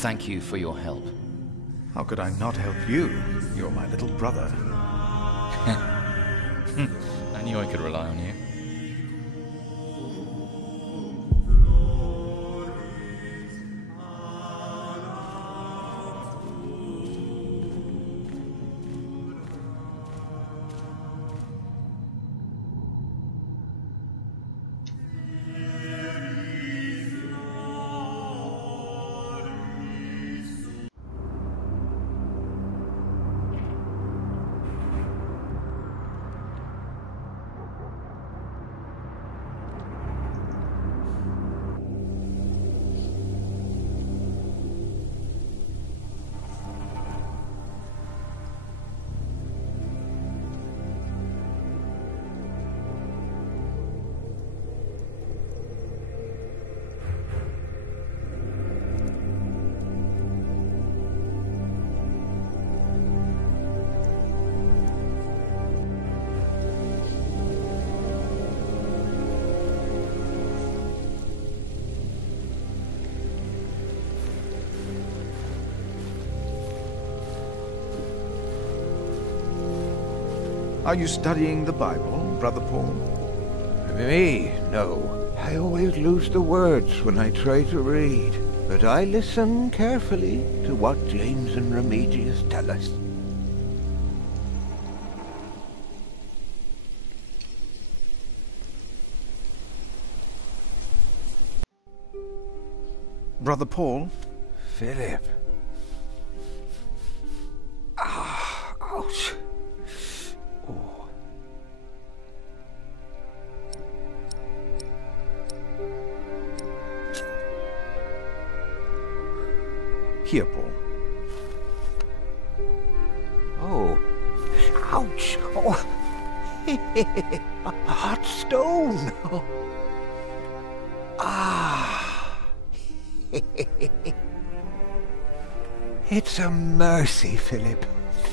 Thank you for your help. How could I not help you? You're my little brother. I knew I could rely on you. Are you studying the Bible, Brother Paul? Me? No. I always lose the words when I try to read. But I listen carefully to what James and Remigius tell us. Brother Paul? Philip. Ah, ouch. Oh. Here, Paul. Oh. Ouch. Oh. A hot stone. Oh. Ah. It's a mercy, Philip.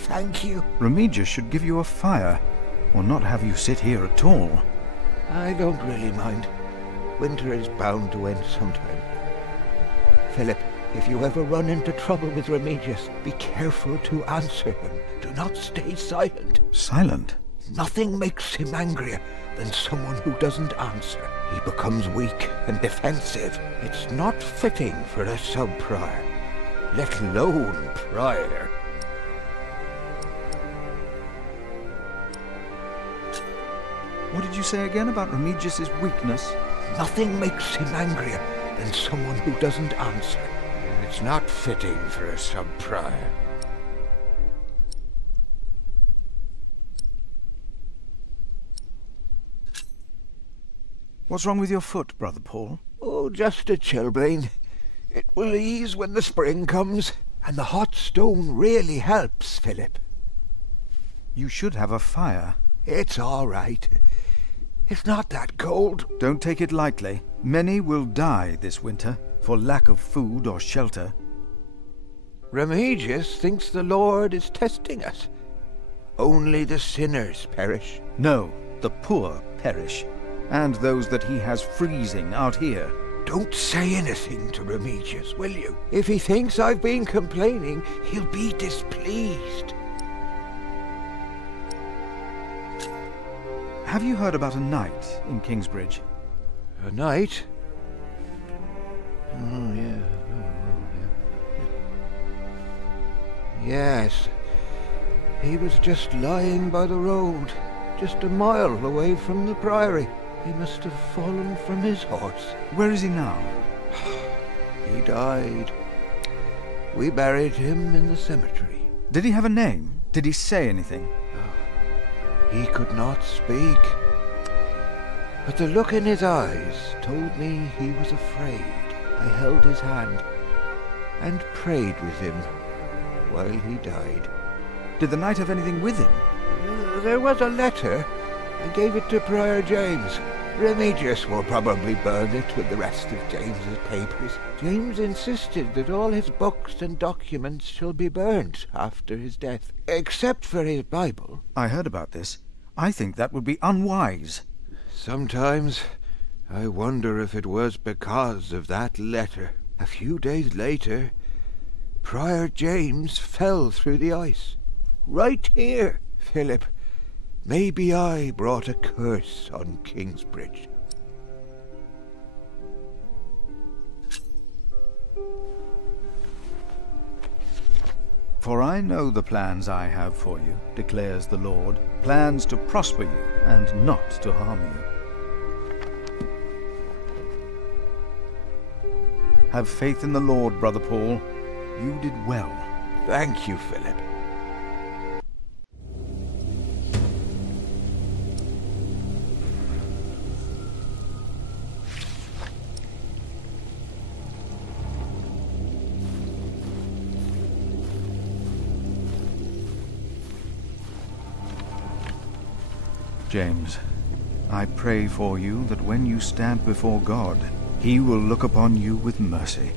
Thank you. Remigius should give you a fire, or not have you sit here at all. I don't really mind. Winter is bound to end sometime. Philip, if you ever run into trouble with Remigius, be careful to answer him. Do not stay silent. Silent? Nothing makes him angrier than someone who doesn't answer. He becomes weak and defensive. It's not fitting for a sub-prior, let alone prior. What did you say again about Remigius's weakness? Nothing makes him angrier than someone who doesn't answer. It's not fitting for a sub-prior. What's wrong with your foot, Brother Paul? Oh, just a chilblain. It will ease when the spring comes, and the hot stone really helps, Philip. You should have a fire. It's all right. It's not that cold. Don't take it lightly. Many will die this winter for lack of food or shelter. Remigius thinks the Lord is testing us. Only the sinners perish. No, the poor perish, and those that he has freezing out here. Don't say anything to Remigius, will you? If he thinks I've been complaining, he'll be displeased. Have you heard about a knight in Kingsbridge? A knight? Oh, yeah. Yes. He was just lying by the road, just a mile away from the priory. He must have fallen from his horse. Where is he now? He died. We buried him in the cemetery. Did he have a name? Did he say anything? He could not speak. But the look in his eyes told me he was afraid. I held his hand and prayed with him while he died. Did the knight have anything with him? There was a letter. I gave it to Prior James. Remigius will probably burn it with the rest of James's papers. James insisted that all his books and documents shall be burnt after his death, except for his Bible. I heard about this. I think that would be unwise. Sometimes I wonder if it was because of that letter. A few days later, Prior James fell through the ice. Right here, Philip. Maybe I brought a curse on Kingsbridge. For I know the plans I have for you, declares the Lord, plans to prosper you and not to harm you. Have faith in the Lord, Brother Paul. You did well. Thank you, Philip. James, I pray for you that when you stand before God, He will look upon you with mercy.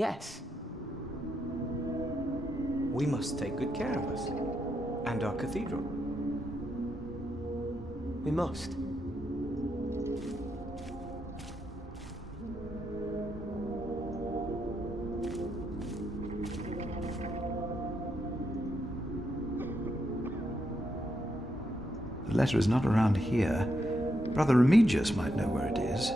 Yes. We must take good care of us. And our cathedral. We must. The letter is not around here. Brother Remigius might know where it is.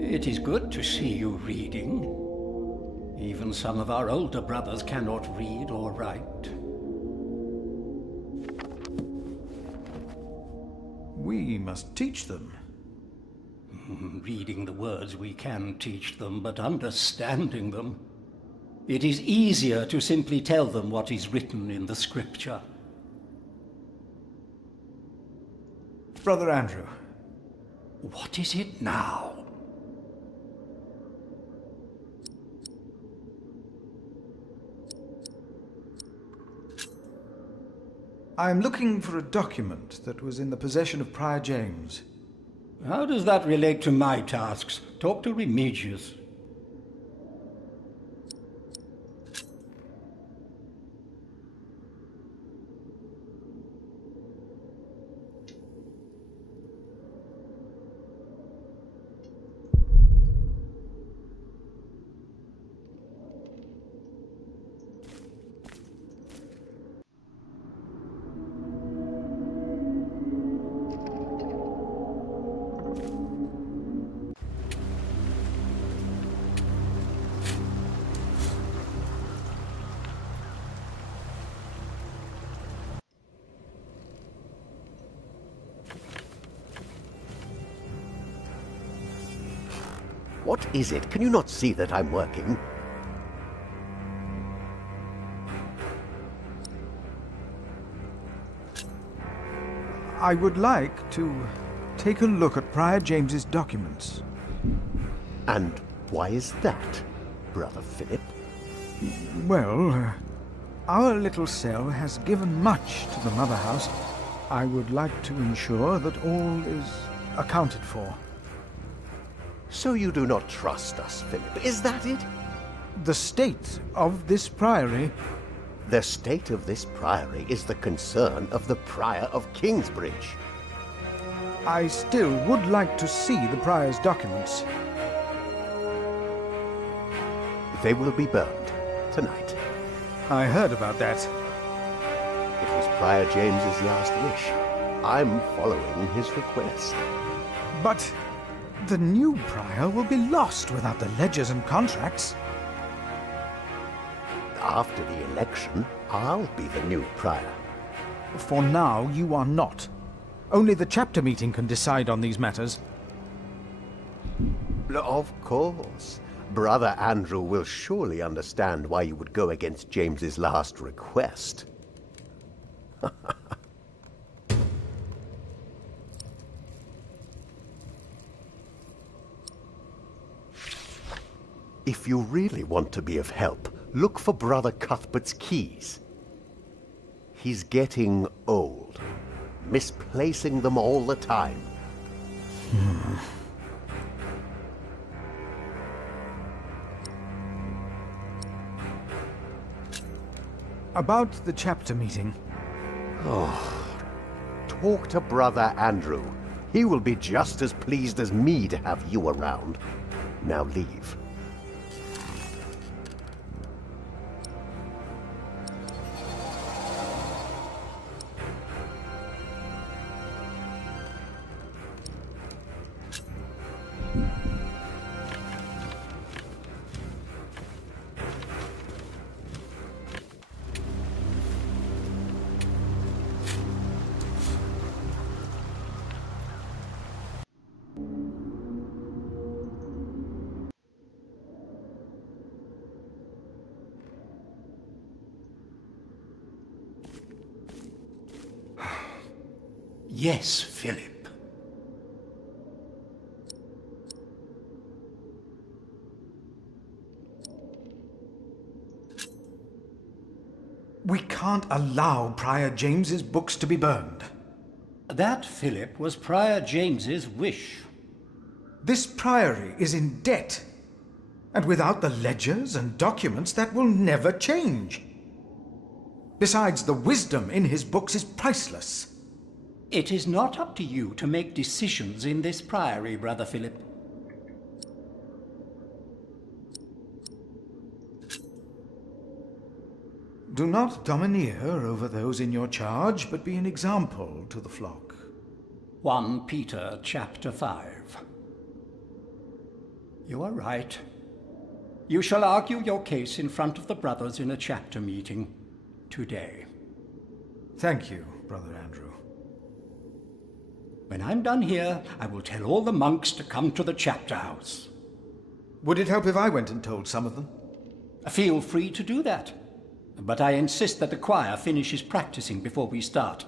It is good to see you reading. Even some of our older brothers cannot read or write. We must teach them. Reading the words we can teach them, but understanding them. It is easier to simply tell them what is written in the scripture. Brother Andrew. What is it now? I'm looking for a document that was in the possession of Prior James. How does that relate to my tasks? Talk to Remigius. What is it? Can you not see that I'm working? I would like to take a look at Prior James's documents. And why is that, Brother Philip? Well, our little cell has given much to the Mother House. I would like to ensure that all is accounted for. So you do not trust us, Philip, is that it? The state of this priory... The state of this priory is the concern of the Prior of Kingsbridge. I still would like to see the prior's documents. They will be burned tonight. I heard about that. It was Prior James's last wish. I'm following his request. But the new prior will be lost without the ledgers and contracts. After the election, I'll be the new prior. For now, you are not. Only the chapter meeting can decide on these matters. Of course. Brother Andrew will surely understand why you would go against James's last request. If you really want to be of help, look for Brother Cuthbert's keys. He's getting old, misplacing them all the time. About the chapter meeting. Talk to Brother Andrew. He will be just as pleased as me to have you around. Now leave. Yes, Philip. We can't allow Prior James's books to be burned. That, Philip, was Prior James's wish. This priory is in debt. And without the ledgers and documents, that will never change. Besides, the wisdom in his books is priceless. It is not up to you to make decisions in this priory, Brother Philip. Do not domineer over those in your charge, but be an example to the flock. 1 Peter chapter 5. You are right. You shall argue your case in front of the brothers in a chapter meeting today. Thank you, Brother Andrew. When I'm done here, I will tell all the monks to come to the chapter house. Would it help if I went and told some of them? Feel free to do that. But I insist that the choir finishes practicing before we start.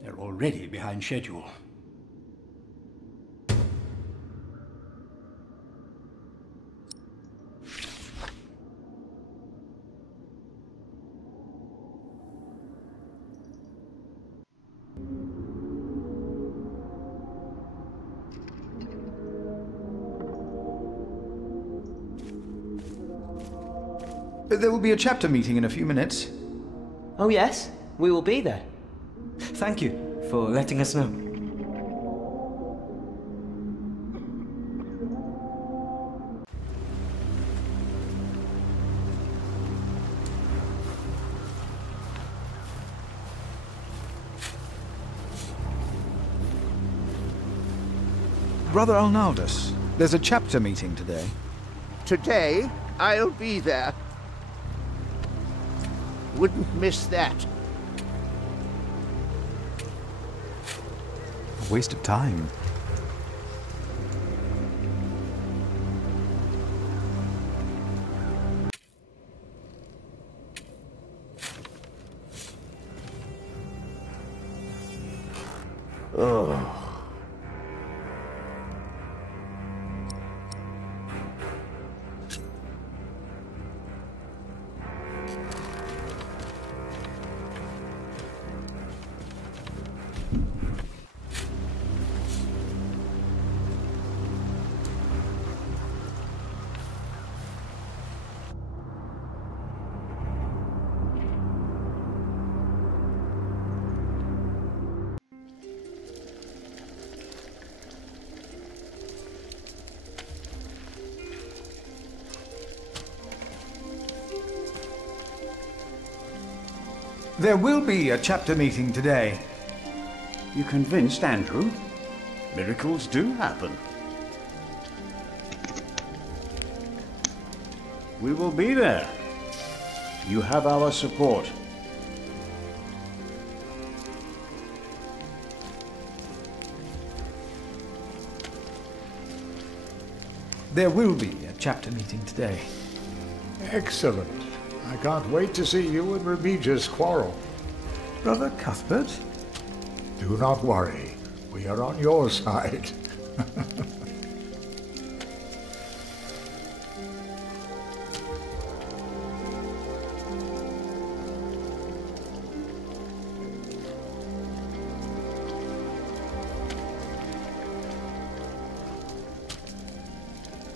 They're already behind schedule. There will be a chapter meeting in a few minutes. Oh yes, we will be there. Thank you for letting us know. Brother Arnaldus, there's a chapter meeting today. Today, I'll be there. Wouldn't miss that. A waste of time. Oh. There will be a chapter meeting today. You convinced Andrew? Miracles do happen. We will be there. You have our support. There will be a chapter meeting today. Excellent. I can't wait to see you and Remigius quarrel. Brother Cuthbert? Do not worry. We are on your side.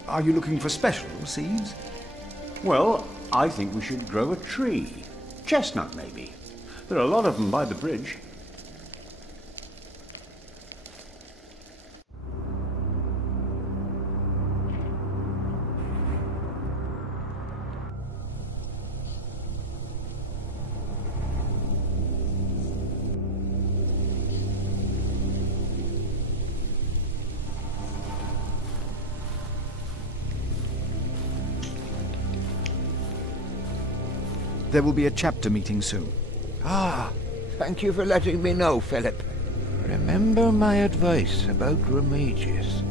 Are you looking for special seeds? Well, I think we should grow a tree. Chestnut, maybe. There are a lot of them by the bridge. There will be a chapter meeting soon. Ah, thank you for letting me know, Philip. Remember my advice about Remigius.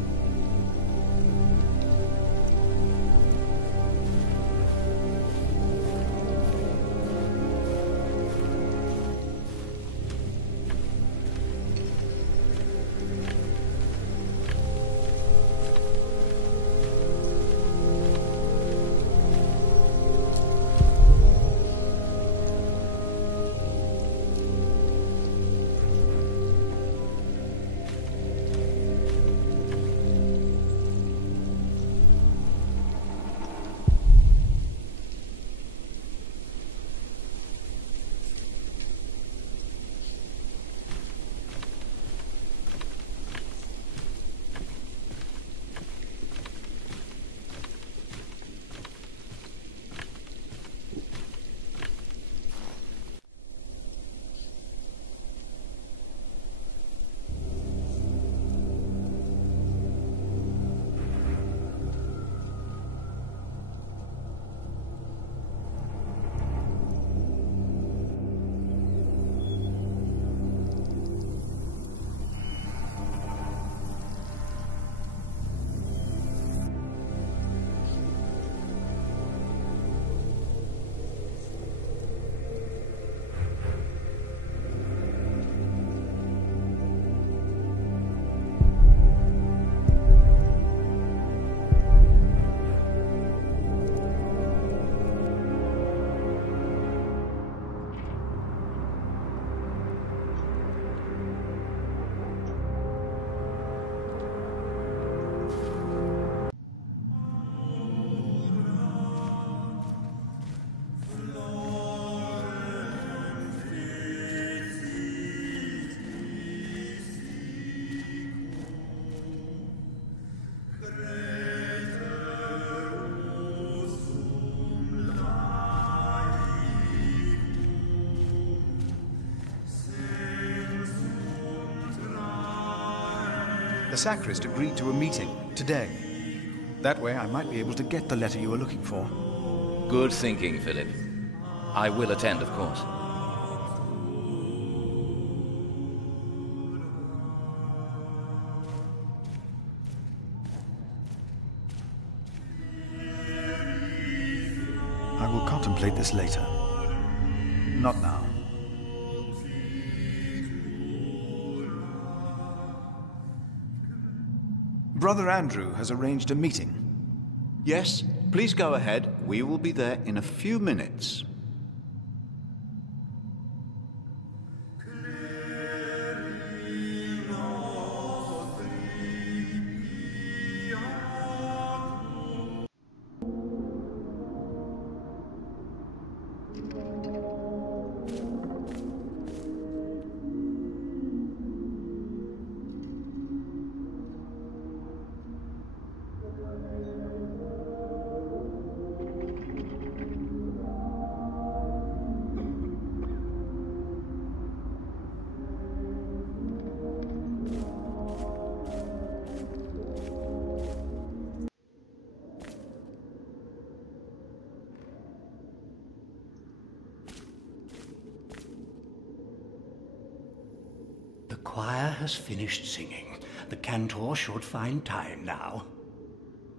The sacrist agreed to a meeting today. That way I might be able to get the letter you were looking for. Good thinking, Philip. I will attend, of course. I will contemplate this later. Not now. Brother Andrew has arranged a meeting. Yes, please go ahead. We will be there in a few minutes. The choir has finished singing. The cantor should find time now.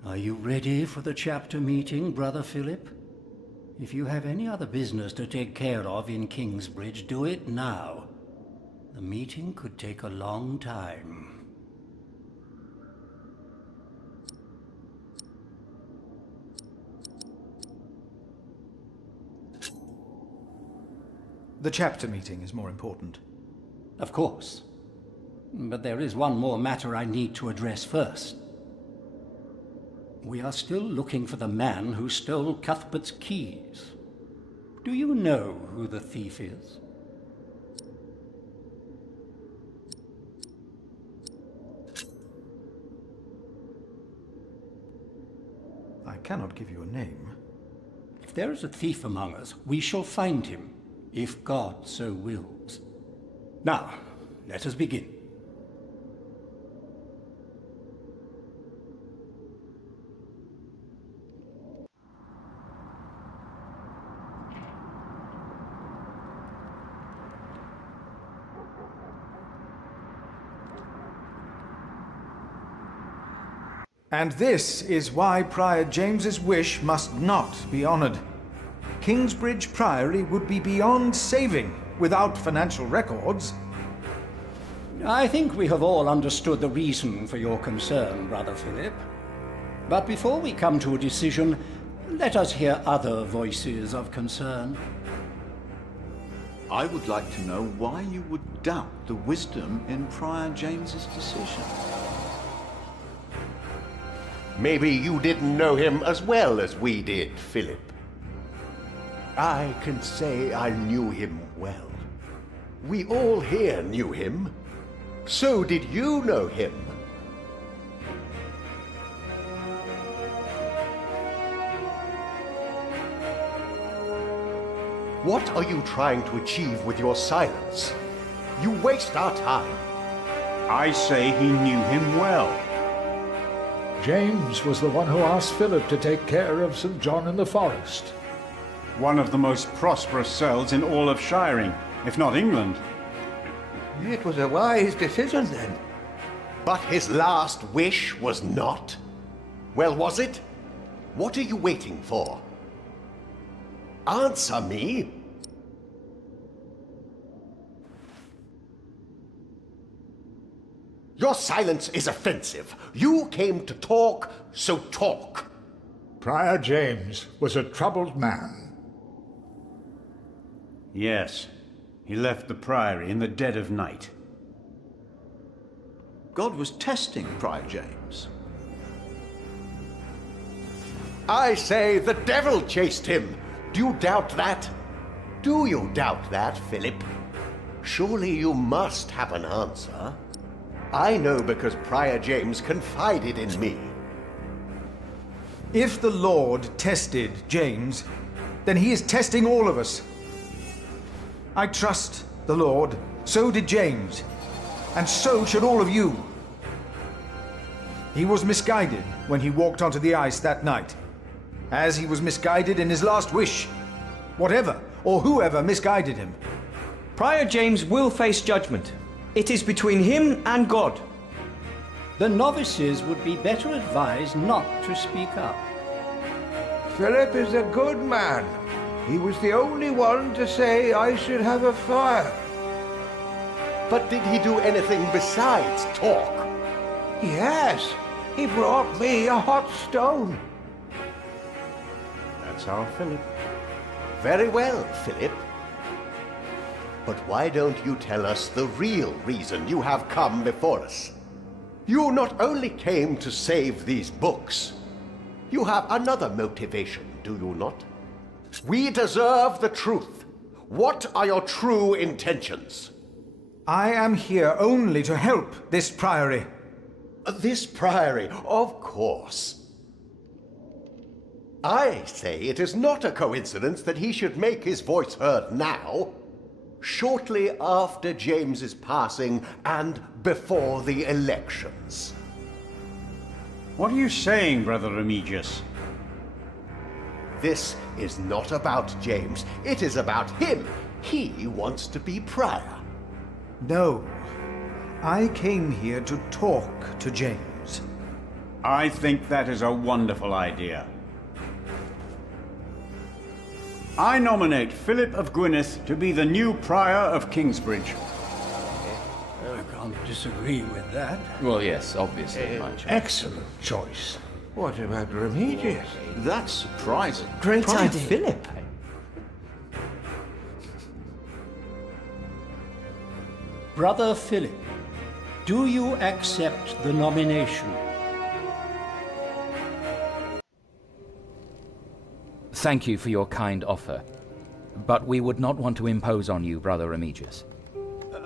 Are you ready for the chapter meeting, Brother Philip? If you have any other business to take care of in Kingsbridge, do it now. The meeting could take a long time. The chapter meeting is more important. Of course. But there is one more matter I need to address first. We are still looking for the man who stole Cuthbert's keys. Do you know who the thief is? I cannot give you a name. If there is a thief among us, we shall find him, if God so wills. Now, let us begin. And this is why Prior James's wish must not be honored. Kingsbridge Priory would be beyond saving without financial records. I think we have all understood the reason for your concern, Brother Philip. But before we come to a decision, let us hear other voices of concern. I would like to know why you would doubt the wisdom in Prior James's decision. Maybe you didn't know him as well as we did, Philip. I can say I knew him well. We all here knew him. So did you know him. What are you trying to achieve with your silence? You waste our time. I say he knew him well. James was the one who asked Philip to take care of St. John in the Forest. One of the most prosperous cells in all of Shiring, if not England. It was a wise decision then. But his last wish was not? Well, was it? What are you waiting for? Answer me! Your silence is offensive. You came to talk, so talk. Prior James was a troubled man. Yes, he left the priory in the dead of night. God was testing Prior James. I say the devil chased him. Do you doubt that? Do you doubt that, Philip? Surely you must have an answer. I know because Prior James confided in me. If the Lord tested James, then he is testing all of us. I trust the Lord, so did James, and so should all of you. He was misguided when he walked onto the ice that night, as he was misguided in his last wish. Whatever or whoever misguided him. Prior James will face judgment. It is between him and God. The novices would be better advised not to speak up. Philip is a good man. He was the only one to say I should have a fire. But did he do anything besides talk? Yes, he brought me a hot stone. That's our Philip. Very well, Philip. But why don't you tell us the real reason you have come before us? You not only came to save these books, you have another motivation, do you not? We deserve the truth. What are your true intentions? I am here only to help this priory. This priory, of course. I say it is not a coincidence that he should make his voice heard now, shortly after James's passing and before the elections. What are you saying, Brother Remigius? This is not about James. It is about him. He wants to be prior. No. I came here to talk to James. I think that is a wonderful idea. I nominate Philip of Gwynedd to be the new prior of Kingsbridge. I can't disagree with that. Well, yes, obviously, my choice. Excellent choice. What about Remigius? That's surprising. Great Prior idea. Philip. Brother Philip, do you accept the nomination? Thank you for your kind offer, but we would not want to impose on you, Brother Remigius.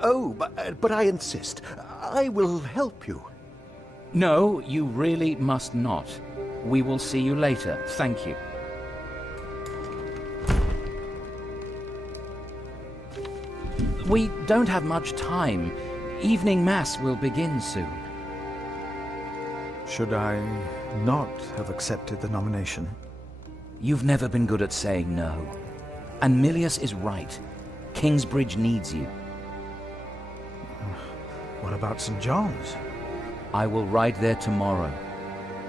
Oh, but I insist. I will help you. No, you really must not. We will see you later. Thank you. We don't have much time. Evening Mass will begin soon. Should I not have accepted the nomination? You've never been good at saying no. And Milius is right. Kingsbridge needs you. What about St. John's? I will ride there tomorrow.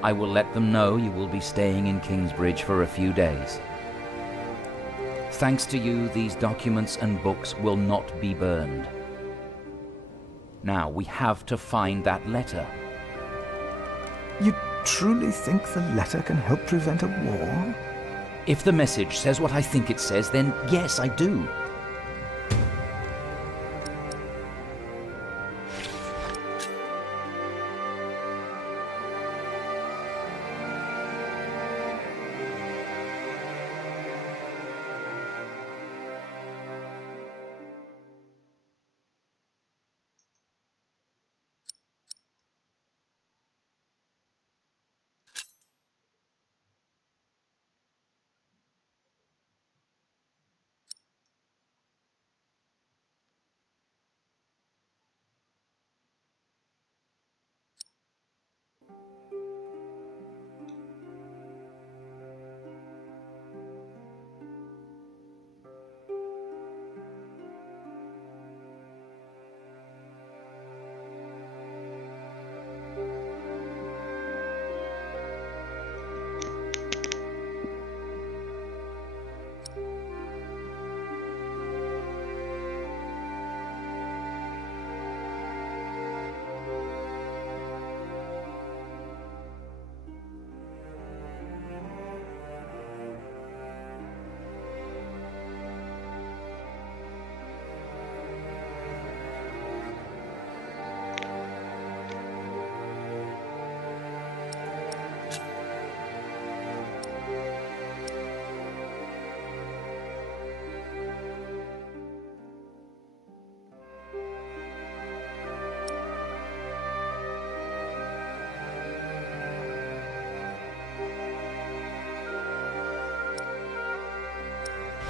I will let them know you will be staying in Kingsbridge for a few days. Thanks to you, these documents and books will not be burned. Now, we have to find that letter. You truly think the letter can help prevent a war? If the message says what I think it says, then yes, I do.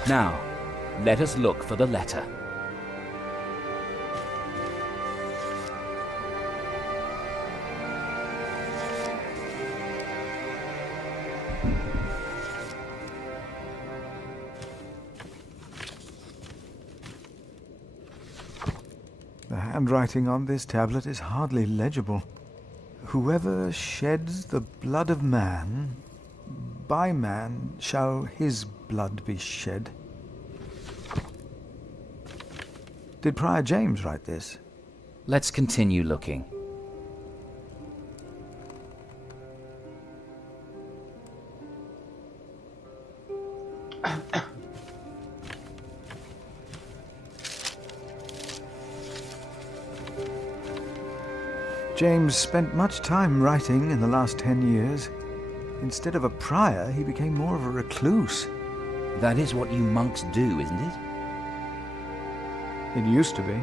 Now, let us look for the letter. handwriting on this tablet is hardly legible. Whoever sheds the blood of man, by man shall his blood be shed. Did Prior James write this? Let's continue looking. James spent much time writing in the last 10 years. Instead of a prior, he became more of a recluse. That is what you monks do, isn't it? It used to be.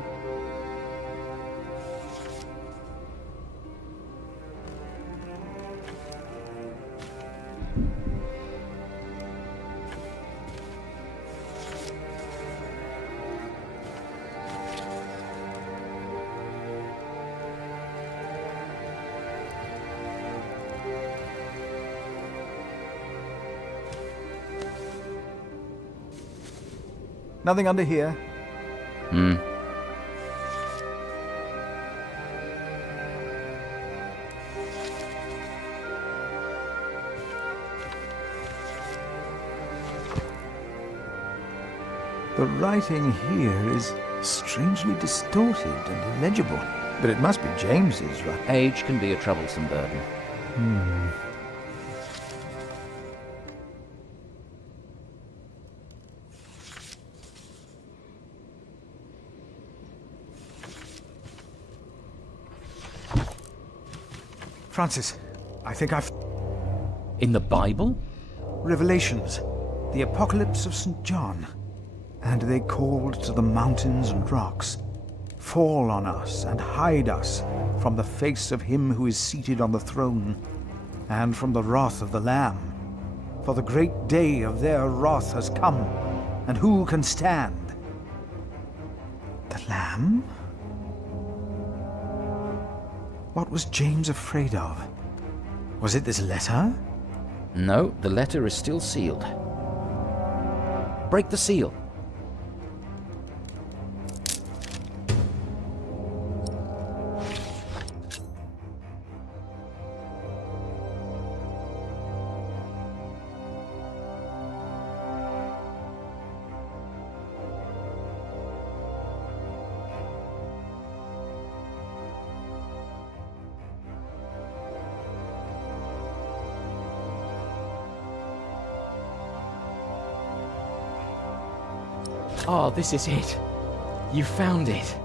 Nothing under here. The writing here is strangely distorted and illegible. But it must be James's, right? Age can be a troublesome burden. Francis, I think I've... In the Bible? Revelations, the Apocalypse of St. John. And they called to the mountains and rocks, "Fall on us and hide us from the face of him who is seated on the throne, and from the wrath of the Lamb. For the great day of their wrath has come, and who can stand?" The Lamb? What was James afraid of? Was it this letter? No, the letter is still sealed. Break the seal. Oh, this is it. You found it.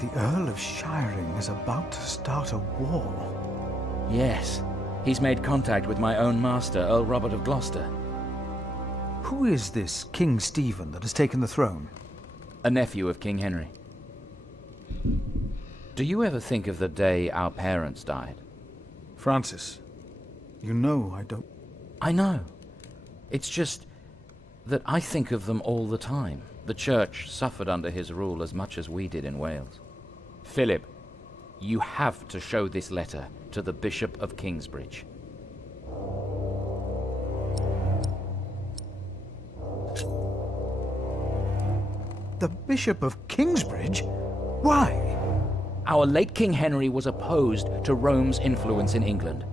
The Earl of Shiring is about to start a war. Yes. He's made contact with my own master, Earl Robert of Gloucester. Who is this King Stephen that has taken the throne? A nephew of King Henry. Do you ever think of the day our parents died? Francis, you know I don't... I know. It's just that I think of them all the time. The church suffered under his rule as much as we did in Wales. Philip, you have to show this letter to the Bishop of Kingsbridge. The Bishop of Kingsbridge? Why? Our late King Henry was opposed to Rome's influence in England.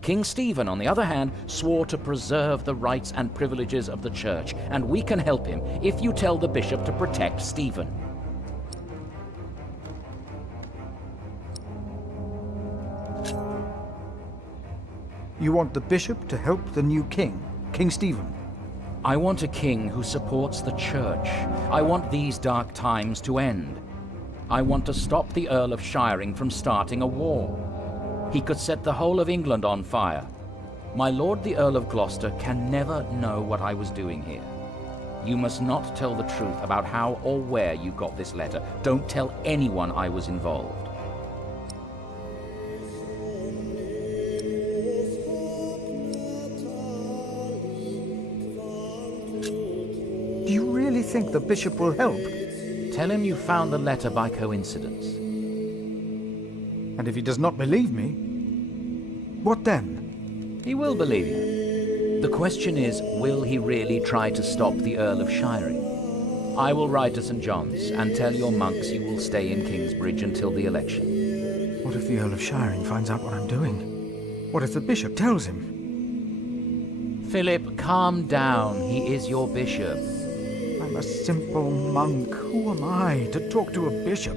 King Stephen, on the other hand, swore to preserve the rights and privileges of the church, and we can help him if you tell the bishop to protect Stephen. You want the bishop to help the new king, King Stephen? I want a king who supports the church. I want these dark times to end. I want to stop the Earl of Shiring from starting a war. He could set the whole of England on fire. My lord the Earl of Gloucester can never know what I was doing here. You must not tell the truth about how or where you got this letter. Don't tell anyone I was involved. Do you really think the bishop will help? Tell him you found the letter by coincidence. And if he does not believe me, what then? He will believe you. The question is, will he really try to stop the Earl of Shiring? I will ride to St. John's and tell your monks you will stay in Kingsbridge until the election. What if the Earl of Shiring finds out what I'm doing? What if the bishop tells him? Philip, calm down. He is your bishop. I'm a simple monk. Who am I to talk to a bishop?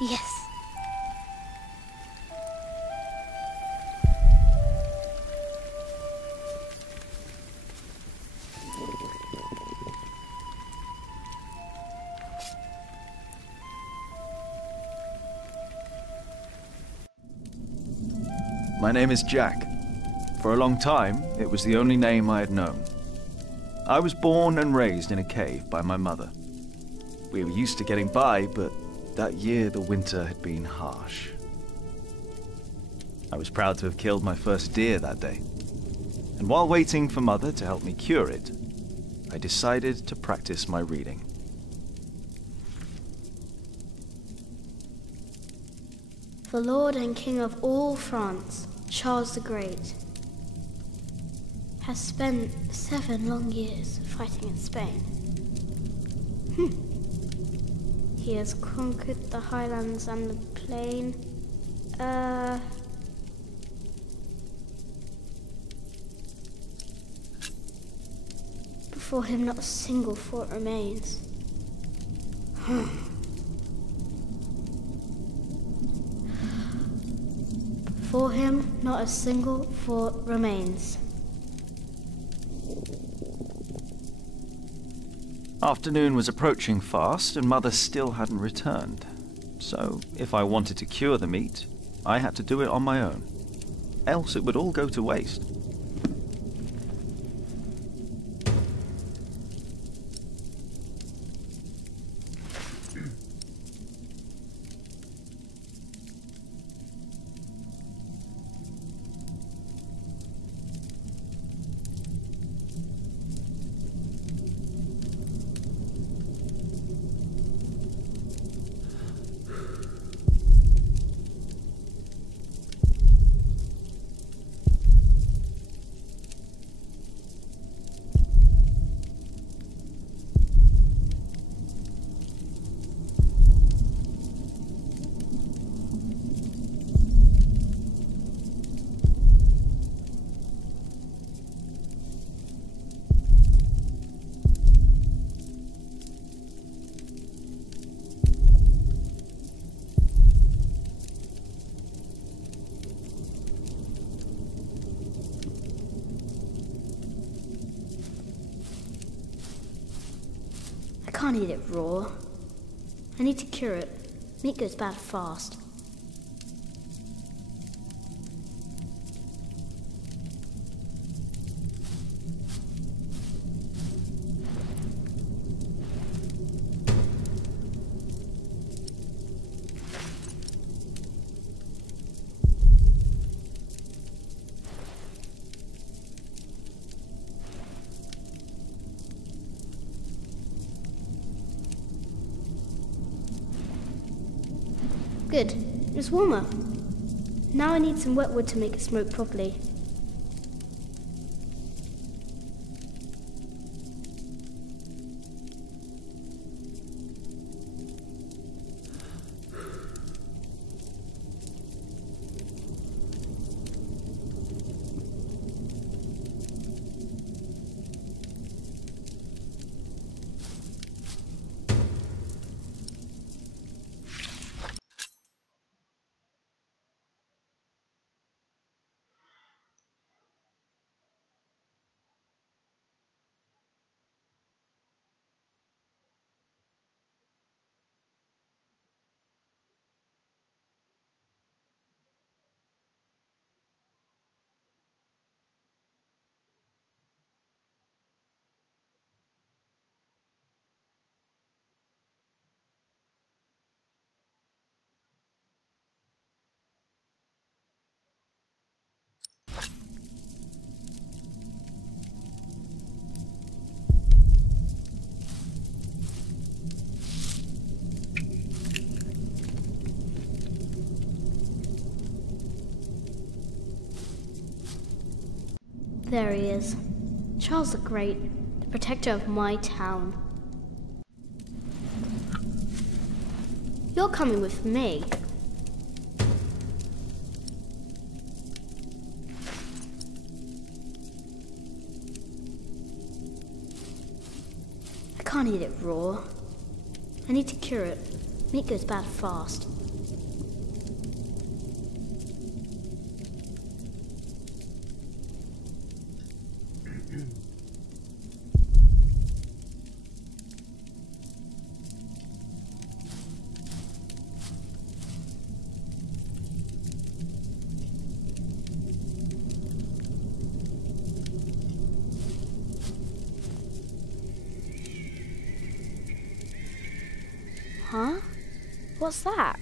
Yes. My name is Jack. For a long time, it was the only name I had known. I was born and raised in a cave by my mother. We were used to getting by, but that year the winter had been harsh. I was proud to have killed my first deer that day. And while waiting for Mother to help me cure it, I decided to practice my reading. The Lord and King of all France, Charles the Great, has spent 7 long years fighting in Spain. He has conquered the highlands and the plain. Before him not a single fort remains. Before him not a single fort remains. Afternoon was approaching fast, and Mother still hadn't returned. So, if I wanted to cure the meat, I had to do it on my own. Else it would all go to waste. can't eat it raw. I need to cure it. Meat goes bad fast. Good. It's warmer. Now I need some wet wood to make it smoke properly. There he is. Charles the Great, the protector of my town. You're coming with me. I can't eat it raw. I need to cure it. Meat goes bad fast. Huh? What's that?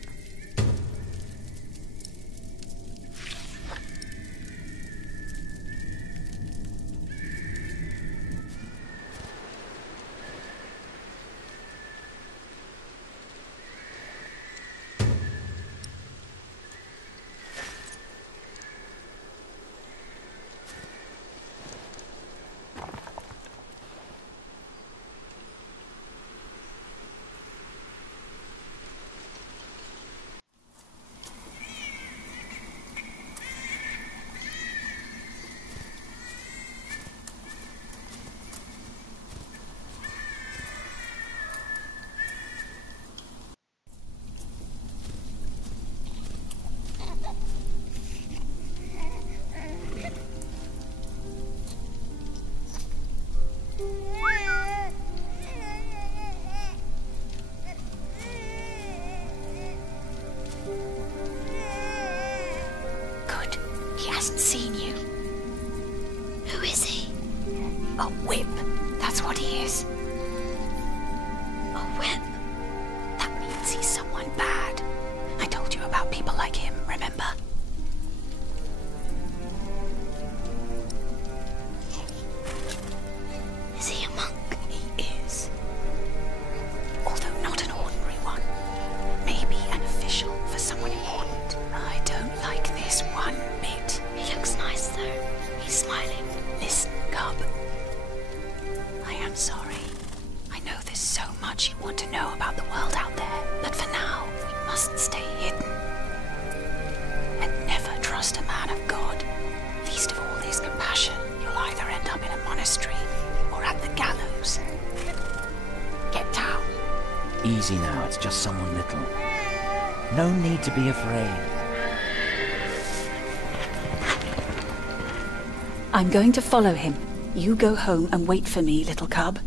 Seen you. Who is he? A whip. That's what he is. A whip? That means he's someone bad. I told you about people like him, remember? Is he a monk? He is. Although not an ordinary one. Maybe an official for someone important. I don't like this one bit. He looks nice though. He's smiling. Listen, Cub. I am sorry. I know there's so much you want to know about the world out there, but for now, you must stay hidden. And never trust a man of God. Least of all his compassion. You'll either end up in a monastery or at the gallows. Get down. Easy now, it's just someone little. No need to be afraid. I'm going to follow him. You go home and wait for me, little cub.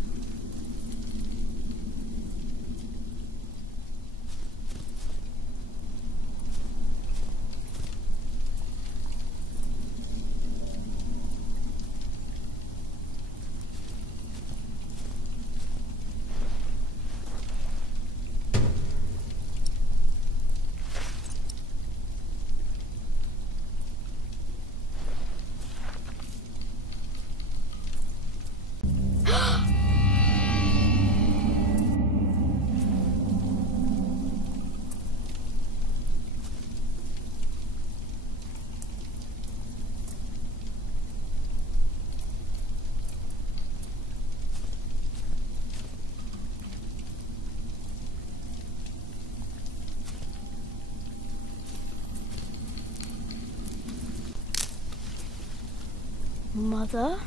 Mother?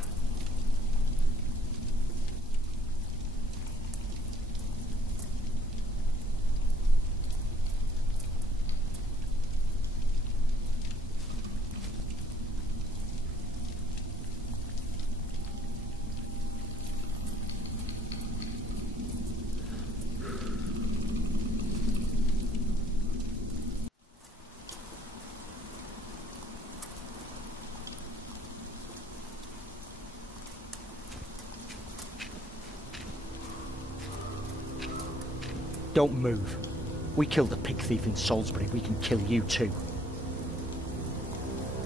Don't move. We killed a pig thief in Salisbury, we can kill you too.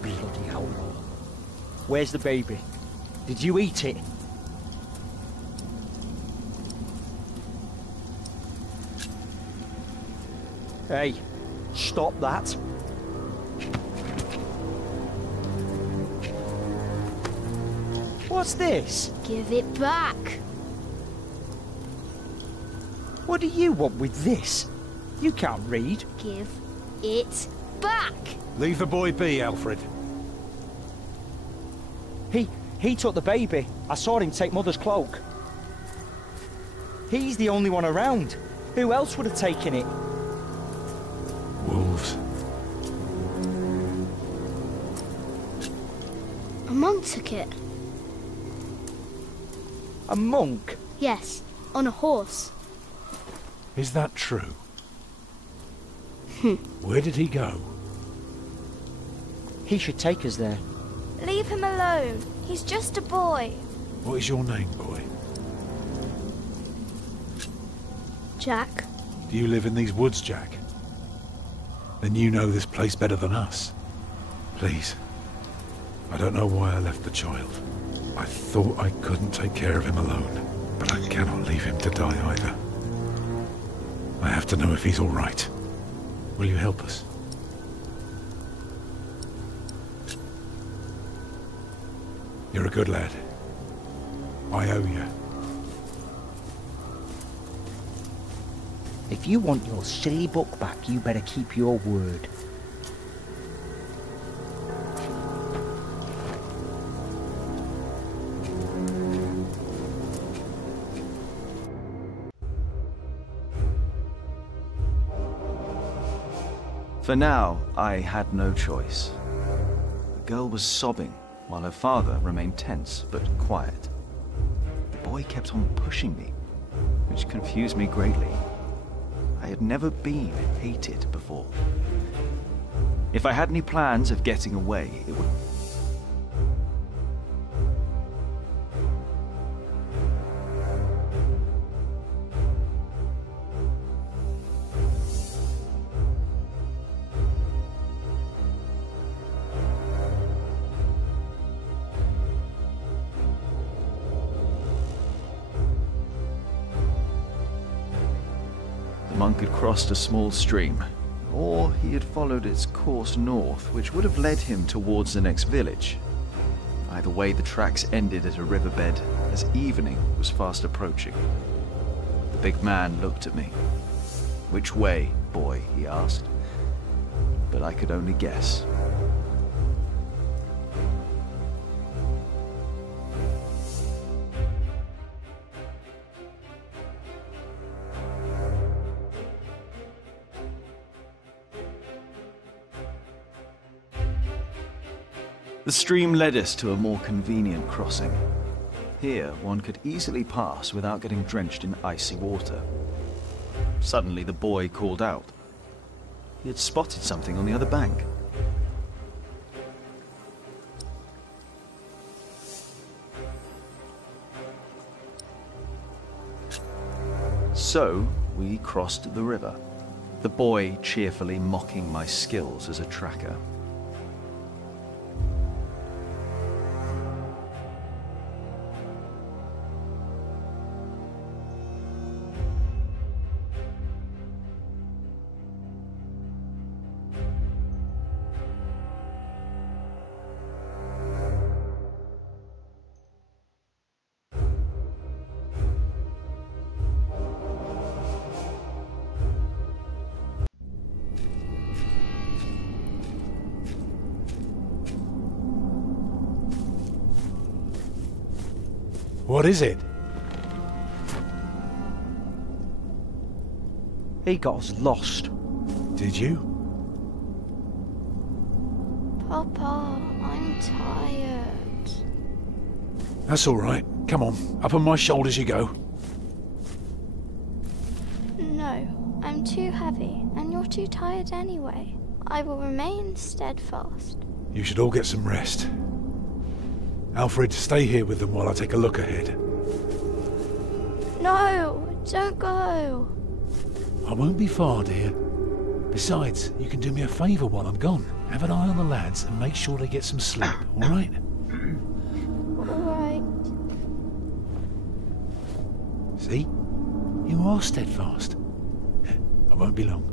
Bloody outlaw. Where's the baby? Did you eat it? Hey, stop that. What's this? Give it back. What do you want with this? You can't read. Give it back. Leave the boy be, Alfred. He took the baby. I saw him take Mother's cloak. He's the only one around. Who else would have taken it? Wolves. A monk took it. A monk? Yes, on a horse. Is that true? Where did he go? He should take us there. Leave him alone. He's just a boy. What is your name, boy? Jack. Do you live in these woods, Jack? Then you know this place better than us. Please. I don't know why I left the child. I thought I couldn't take care of him alone, but I cannot leave him to die either. I have to know if he's all right. Will you help us? You're a good lad. I owe you. If you want your silly book back, you better keep your word. For now, I had no choice. The girl was sobbing, while her father remained tense but quiet. The boy kept on pushing me, which confused me greatly. I had never been hated before. If I had any plans of getting away, it would... The monk had crossed a small stream, or he had followed its course north, which would have led him towards the next village. Either way, the tracks ended at a riverbed as evening was fast approaching. The big man looked at me. "Which way, boy?" he asked. But I could only guess. The stream led us to a more convenient crossing. Here, one could easily pass without getting drenched in icy water. Suddenly, the boy called out. He had spotted something on the other bank. So, we crossed the river, the boy cheerfully mocking my skills as a tracker. What is it? He got us lost. Did you? Papa, I'm tired. That's all right. Come on, up on my shoulders you go. No, I'm too heavy, and you're too tired anyway. I will remain steadfast. You should all get some rest. Alfred, stay here with them while I take a look ahead. No, don't go. I won't be far, dear. Besides, you can do me a favour while I'm gone. Have an eye on the lads and make sure they get some sleep, all right? All right. See? You are steadfast. I won't be long.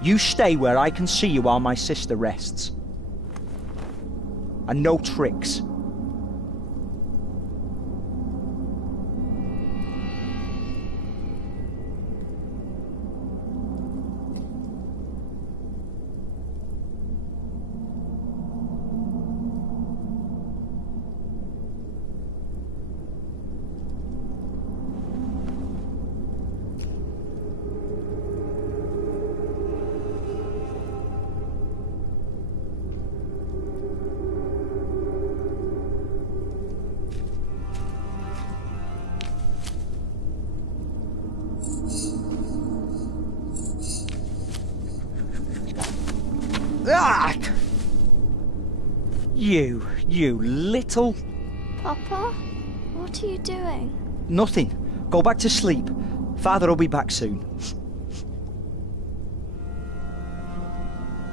You stay where I can see you while my sister rests. And no tricks. Ah! You little... Papa, what are you doing? Nothing. Go back to sleep. Father will be back soon.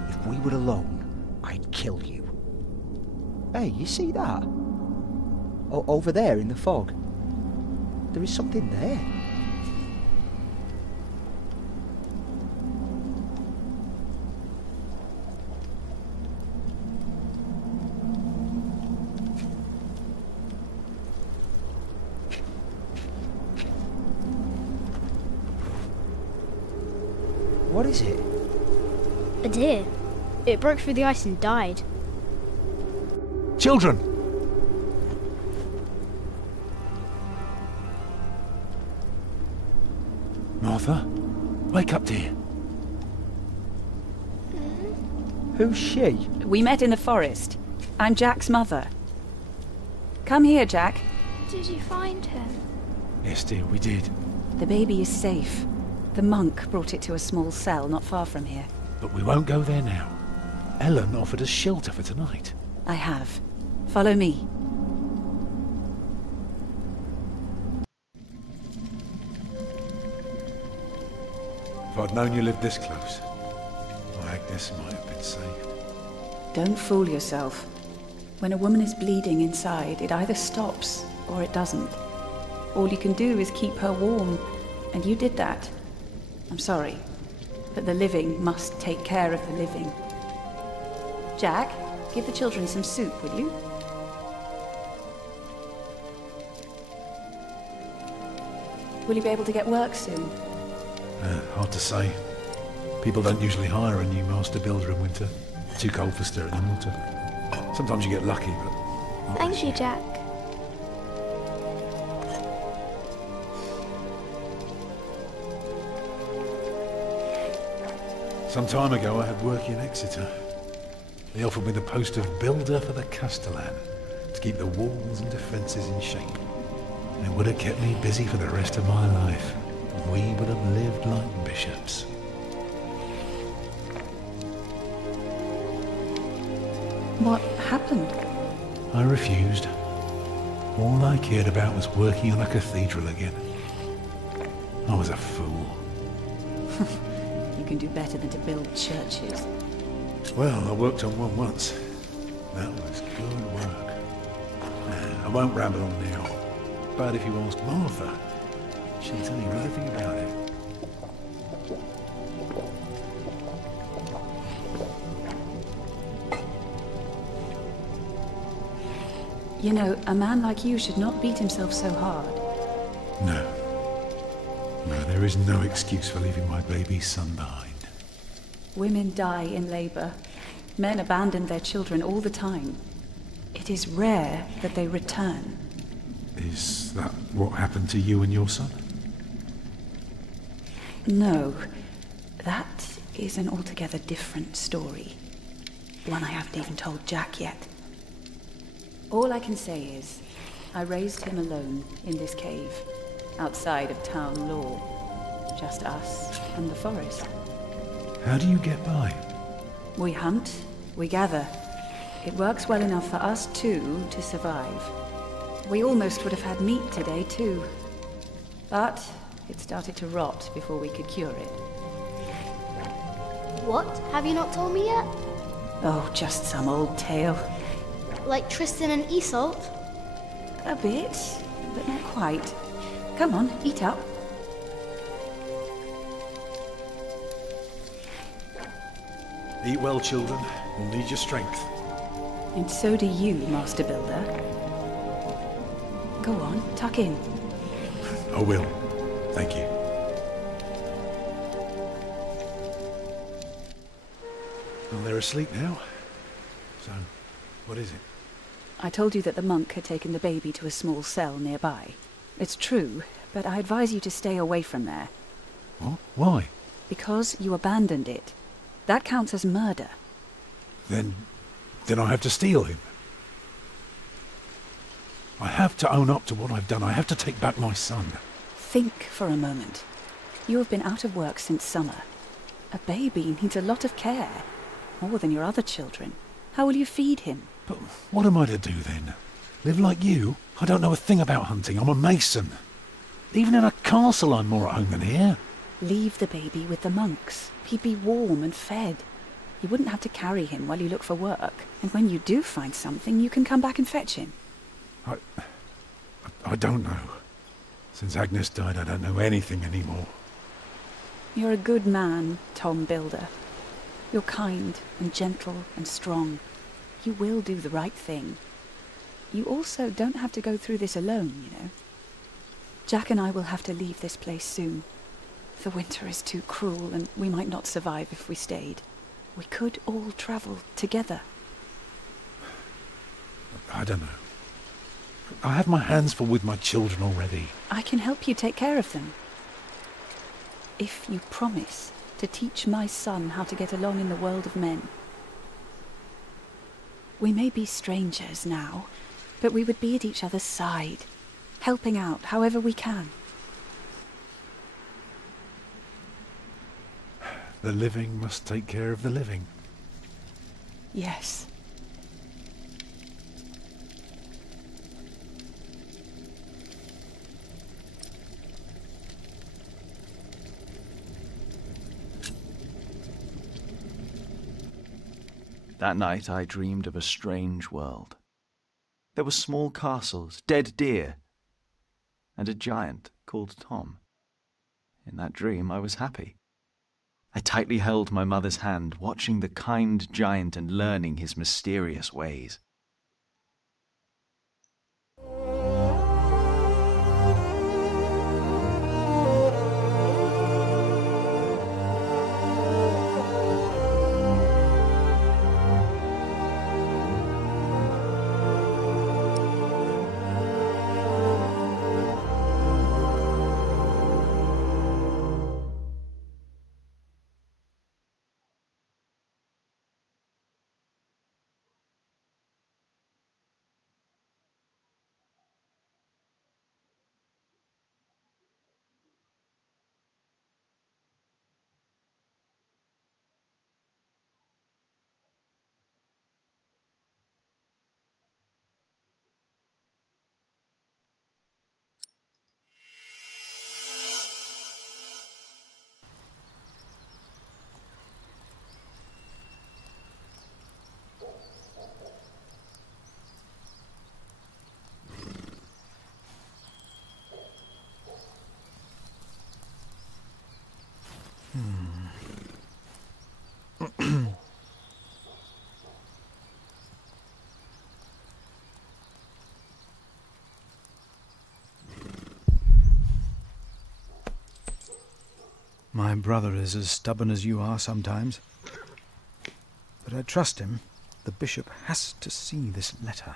If we were alone, I'd kill you. Hey, you see that? Over there in the fog. There is something there. What is it? A deer. It broke through the ice and died. Children! Martha, wake up, dear. Who's she? We met in the forest. I'm Jack's mother. Come here, Jack. Did you find him? Yes, dear, we did. The baby is safe. The monk brought it to a small cell not far from here. But we won't go there now. Ellen offered us shelter for tonight. I have. Follow me. If I'd known you lived this close, my Agnes might have been saved. Don't fool yourself. When a woman is bleeding inside, it either stops or it doesn't. All you can do is keep her warm, and you did that. I'm sorry, but the living must take care of the living. Jack, give the children some soup, will you? Will you be able to get work soon? Hard to say. People don't usually hire a new master builder in winter. Too cold for stirring the mortar. Sometimes you get lucky, but... Thank you, Jack. Some time ago I had work in Exeter. They offered me the post of builder for the Castellan, to keep the walls and defences in shape. And it would have kept me busy for the rest of my life. We would have lived like bishops. What happened? I refused. All I cared about was working on a cathedral again. I was a fool. You can do better than to build churches. Well, I worked on one once. That was good work. I won't ramble on now. But if you ask Martha, she'll tell you everything about it. You know, a man like you should not beat himself so hard. No. No, there There is no excuse for leaving my baby son behind. Women die in labor. Men abandon their children all the time. It is rare that they return. Is that what happened to you and your son? No, that is an altogether different story. One I haven't even told Jack yet. All I can say is, I raised him alone in this cave, outside of town law. Just us and the forest. How do you get by? We hunt, we gather. It works well enough for us two to survive. We almost would have had meat today too. But it started to rot before we could cure it. What? Have you not told me yet? Oh, just some old tale. Like Tristan and Isolde? A bit, but not quite. Come on, eat up. Eat well, children. You'll need your strength. And so do you, Master Builder. Go on, tuck in. I will. Thank you. Well, they're asleep now. So, what is it? I told you that the monk had taken the baby to a small cell nearby. It's true, but I advise you to stay away from there. What? Why? Because you abandoned it. That counts as murder. Then I have to steal him. I have to own up to what I've done. I have to take back my son. Think for a moment. You have been out of work since summer. A baby needs a lot of care. More than your other children. How will you feed him? But what am I to do then? Live like you? I don't know a thing about hunting. I'm a mason. Even in a castle I'm more at home than here. Leave the baby with the monks. He'd be warm and fed. You wouldn't have to carry him while you look for work. And when you do find something, you can come back and fetch him. I don't know. Since Agnes died, I don't know anything anymore. You're a good man, Tom Builder. You're kind and gentle and strong. You will do the right thing. You also don't have to go through this alone, you know. Jack and I will have to leave this place soon. The winter is too cruel, and we might not survive if we stayed. We could all travel together. I don't know. I have my hands full with my children already. I can help you take care of them. If you promise to teach my son how to get along in the world of men. We may be strangers now, but we would be at each other's side, helping out however we can. The living must take care of the living. Yes. That night I dreamed of a strange world. There were small castles, dead deer, and a giant called Tom. In that dream I was happy. I tightly held my mother's hand, watching the kind giant and learning his mysterious ways. My brother is as stubborn as you are sometimes. But I trust him. The bishop has to see this letter.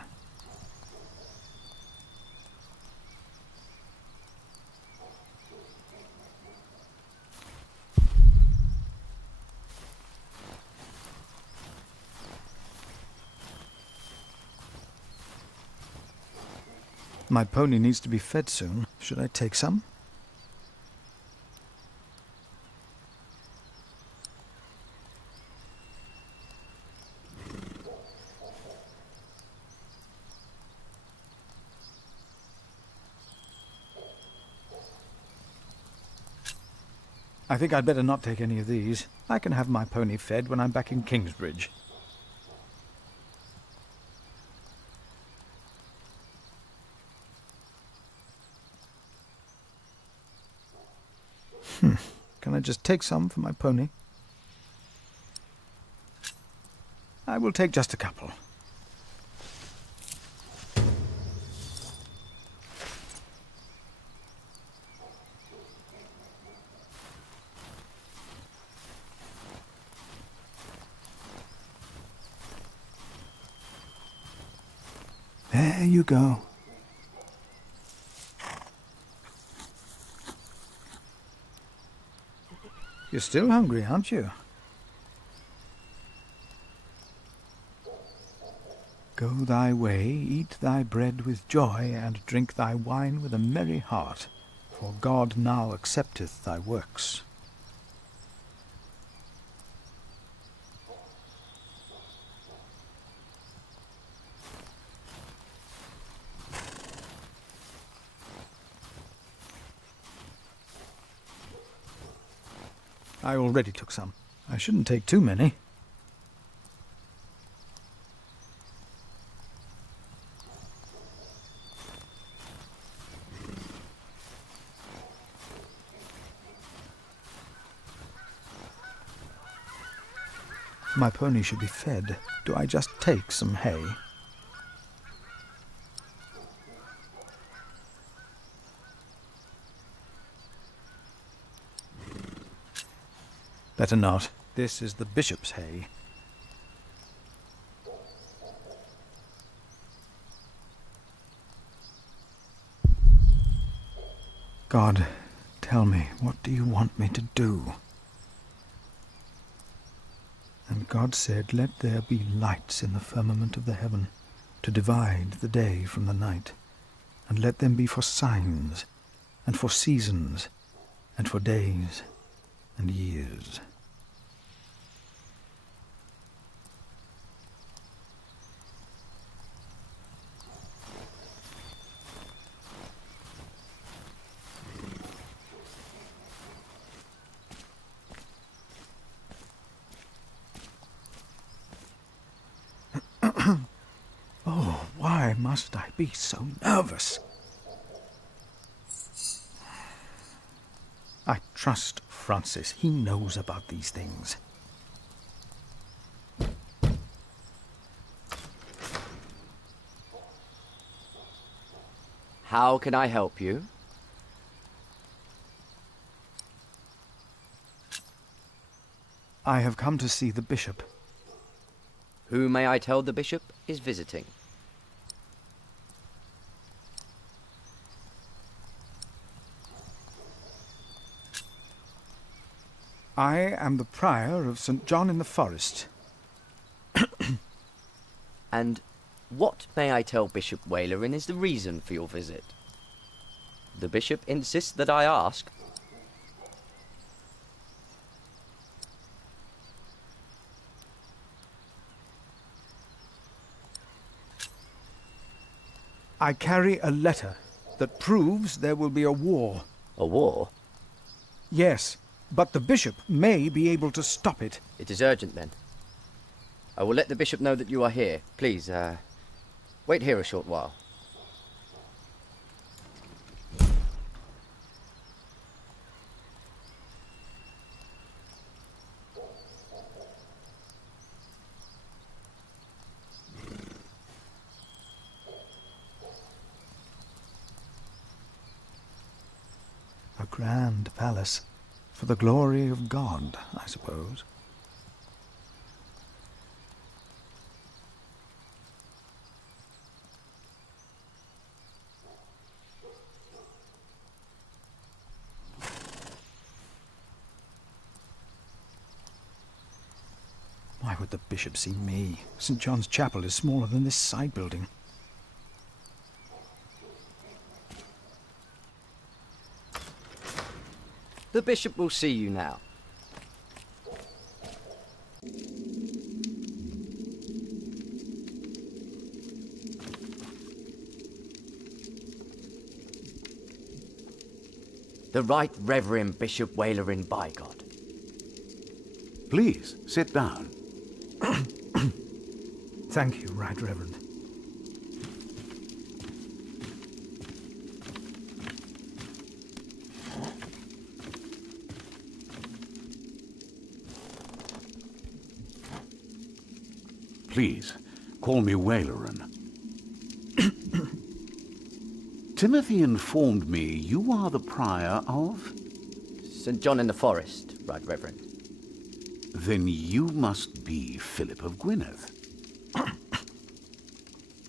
My pony needs to be fed soon. Should I take some? I think I'd better not take any of these. I can have my pony fed when I'm back in Kingsbridge. Can I just take some for my pony? I will take just a couple. There you go. You're still hungry, aren't you? Go thy way, eat thy bread with joy, and drink thy wine with a merry heart, for God now accepteth thy works. I already took some. I shouldn't take too many. My pony should be fed. Do I just take some hay? Better not. This is the bishop's hay. God, tell me, what do you want me to do? And God said, let there be lights in the firmament of the heaven, to divide the day from the night, and let them be for signs, and for seasons, and for days, and years. Oh, why must I be so nervous? I trust Francis. He knows about these things. How can I help you? I have come to see the bishop. Who may I tell the bishop is visiting? I am the prior of St. John in the Forest. And what, may I tell Bishop Walerin, is the reason for your visit? The bishop insists that I ask. I carry a letter that proves there will be a war. A war? Yes, but the bishop may be able to stop it. It is urgent, then. I will let the bishop know that you are here. Please, wait here a short while. A grand palace, For the glory of God, I suppose. Why would the bishop see me? St. John's Chapel is smaller than this side building. The bishop will see you now. The Right Reverend Bishop Wailerin Bygod. Please, sit down. Thank you, Right Reverend. Please, call me Wailerin. Timothy informed me you are the prior of? St. John in the Forest, Right Reverend. Then you must be Philip of Gwynedd.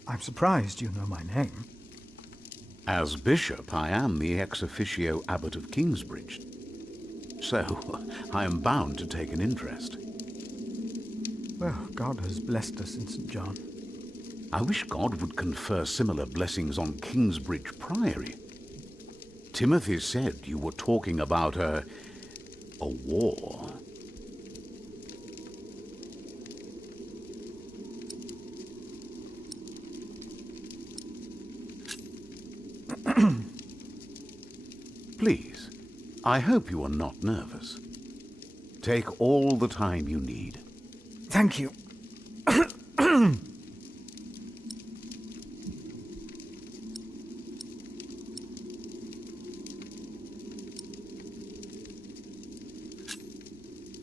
I'm surprised you know my name. As bishop, I am the ex officio abbot of Kingsbridge. So, I am bound to take an interest. Well, God has blessed us in St. John. I wish God would confer similar blessings on Kingsbridge Priory. Timothy said you were talking about a war. Please, I hope you are not nervous. Take all the time you need. Thank you.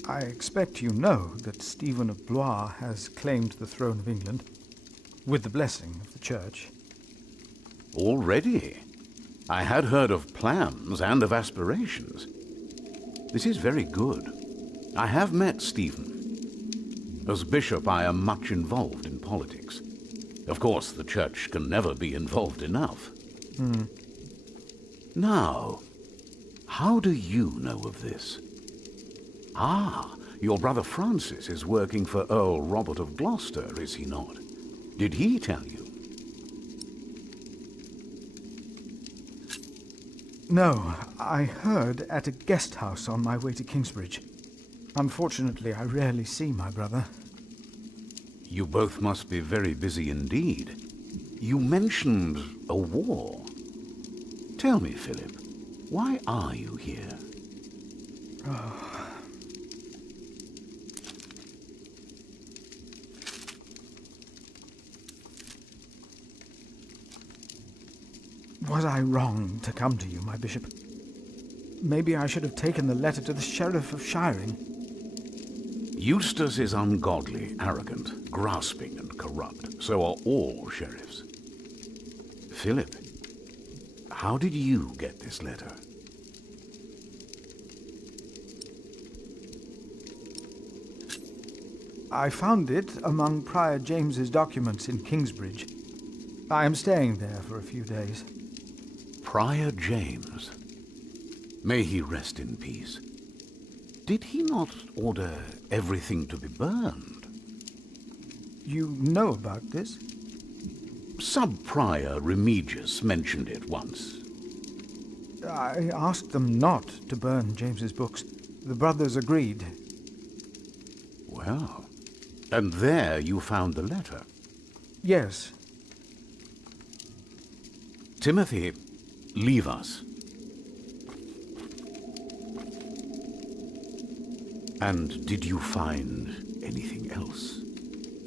I expect you know that Stephen of Blois has claimed the throne of England, with the blessing of the Church. Already? I had heard of plans and of aspirations. This is very good. I have met Stephen. As bishop, I am much involved in politics. Of course, the Church can never be involved enough. Now, how do you know of this? Ah, your brother Francis is working for Earl Robert of Gloucester, is he not? Did he tell you? No, I heard at a guest house on my way to Kingsbridge. Unfortunately, I rarely see my brother. You both must be very busy indeed. You mentioned a war. Tell me, Philip, why are you here? Oh. Was I wrong to come to you, my bishop? Maybe I should have taken the letter to the Sheriff of Shiring. Eustace is ungodly, arrogant, grasping and corrupt. So are all sheriffs. Philip, how did you get this letter? I found it among Prior James's documents in Kingsbridge. I am staying there for a few days. Prior James. May he rest in peace. Did he not order everything to be burned? You know about this? Sub-Prior Remigius mentioned it once. I asked them not to burn James's books. The brothers agreed. Well, and there you found the letter? Yes. Timothy, leave us. And did you find anything else?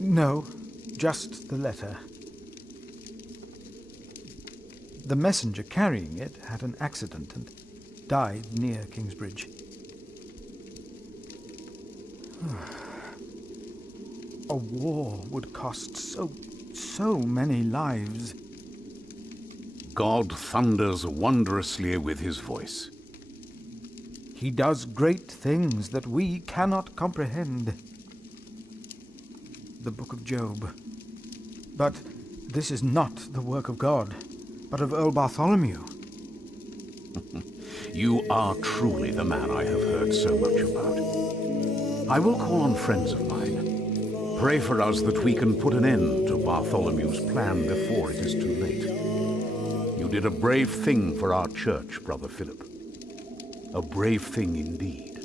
No, just the letter. The messenger carrying it had an accident and died near Kingsbridge. A war would cost so many lives. God thunders wondrously with his voice. He does great things that we cannot comprehend. The Book of Job. But this is not the work of God, but of Earl Bartholomew. You are truly the man I have heard so much about. I will call on friends of mine. Pray for us that we can put an end to Bartholomew's plan before it is too late. You did a brave thing for our church, Brother Philip. A brave thing indeed.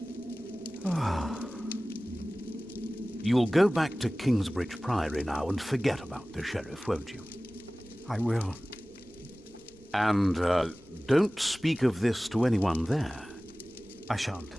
You'll go back to Kingsbridge Priory now and forget about the sheriff, won't you? I will. And don't speak of this to anyone there. I shan't.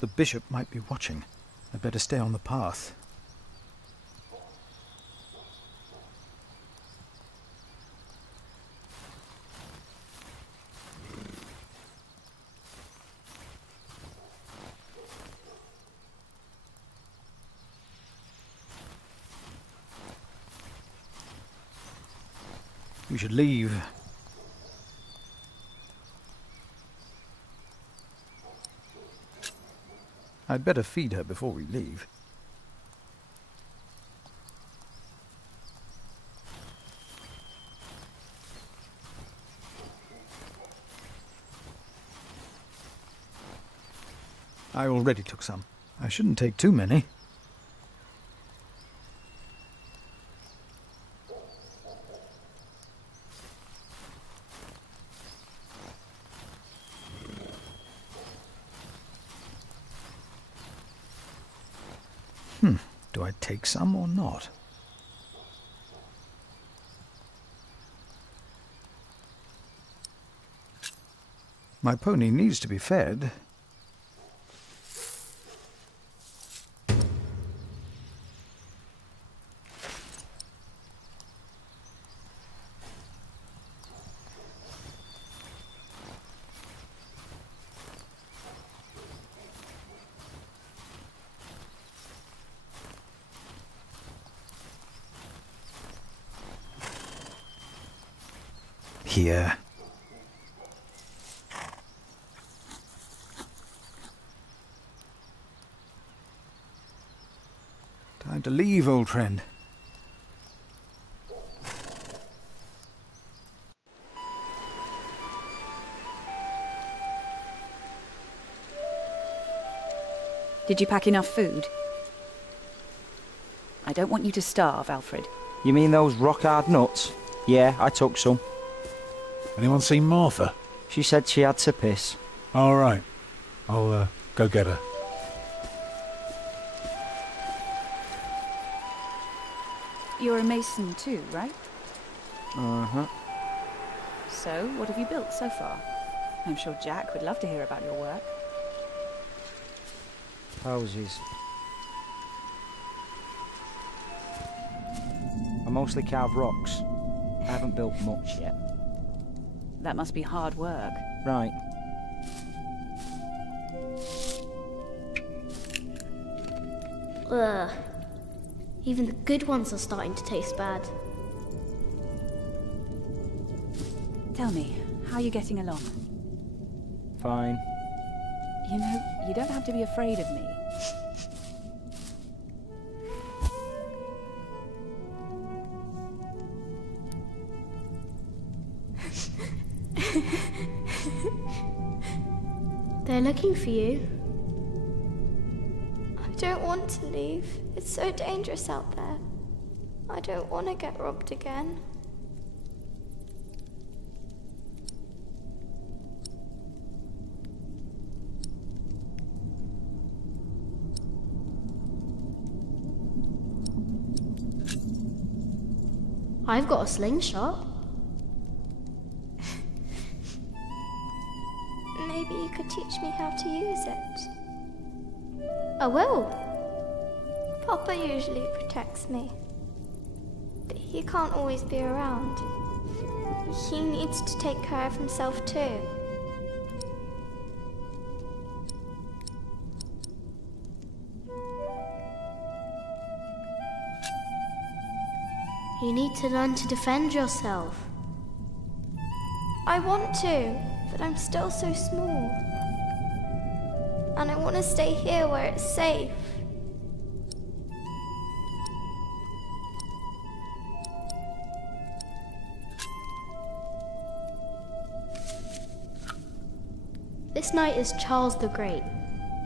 The bishop might be watching. I'd better stay on the path. We should leave. I'd better feed her before we leave. I already took some. I shouldn't take too many. Do I take some or not? My pony needs to be fed. Here. Time to leave, old friend. Did you pack enough food? I don't want you to starve, Alfred. You mean those rock-hard nuts? Yeah, I took some. Anyone seen Martha? She said she had to piss. All right. I'll go get her. You're a mason too, right? Uh-huh. So, what have you built so far? I'm sure Jack would love to hear about your work. Houses. I mostly carve rocks. I haven't built much yet. That must be hard work. Right. Ugh. Even the good ones are starting to taste bad. Tell me, how are you getting along? Fine. You know, you don't have to be afraid of me. They're looking for you. I don't want to leave. It's so dangerous out there. I don't want to get robbed again. I've got a slingshot. Maybe you could teach me how to use it. I will. Papa usually protects me, but he can't always be around. He needs to take care of himself too. You need to learn to defend yourself. I want to, but I'm still so small. And I want to stay here where it's safe. This knight is Charles the Great.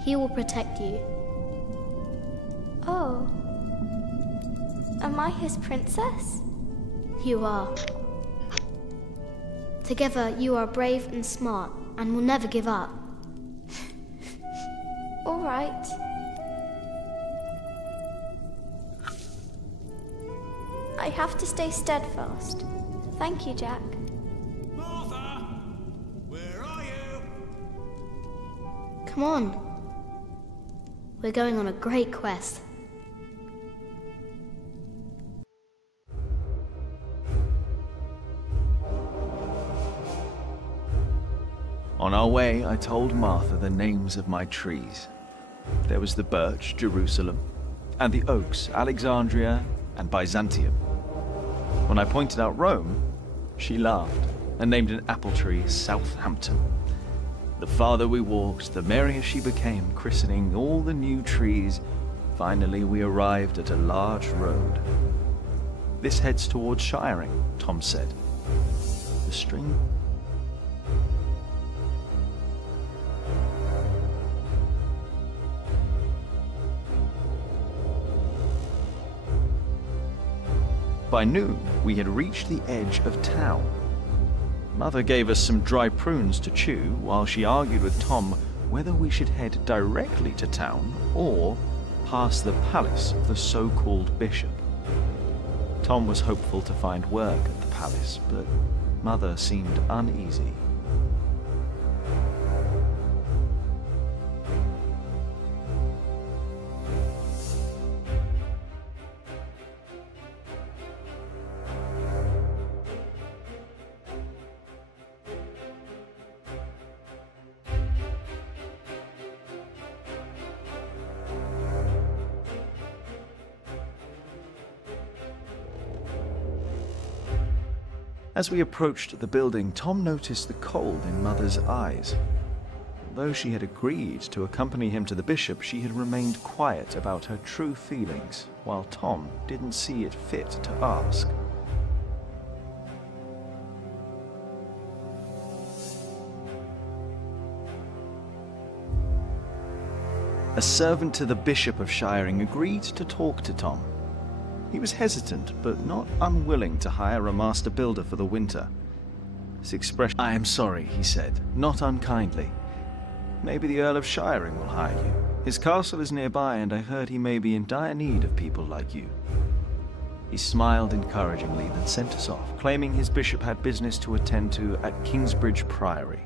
He will protect you. Oh. Am I his princess? You are. Together, you are brave and smart, and will never give up. All right. I have to stay steadfast. Thank you, Jack. Martha! Where are you? Come on. We're going on a great quest. On our way, I told Martha the names of my trees. There was the birch, Jerusalem, and the oaks, Alexandria and Byzantium. When I pointed out Rome, she laughed and named an apple tree Southampton. The farther we walked, the merrier she became, christening all the new trees. Finally, we arrived at a large road. This heads towards Shiring, Tom said. The string... By noon, we had reached the edge of town. Mother gave us some dry prunes to chew while she argued with Tom whether we should head directly to town or past the palace of the so-called bishop. Tom was hopeful to find work at the palace, but Mother seemed uneasy. As we approached the building, Tom noticed the cold in Mother's eyes. Although she had agreed to accompany him to the bishop, she had remained quiet about her true feelings, while Tom didn't see it fit to ask. A servant to the Bishop of Shiring agreed to talk to Tom. He was hesitant, but not unwilling to hire a master builder for the winter. His expression, "I am sorry," he said, not unkindly. "Maybe the Earl of Shiring will hire you. His castle is nearby, and I heard he may be in dire need of people like you." He smiled encouragingly, then sent us off, claiming his bishop had business to attend to at Kingsbridge Priory.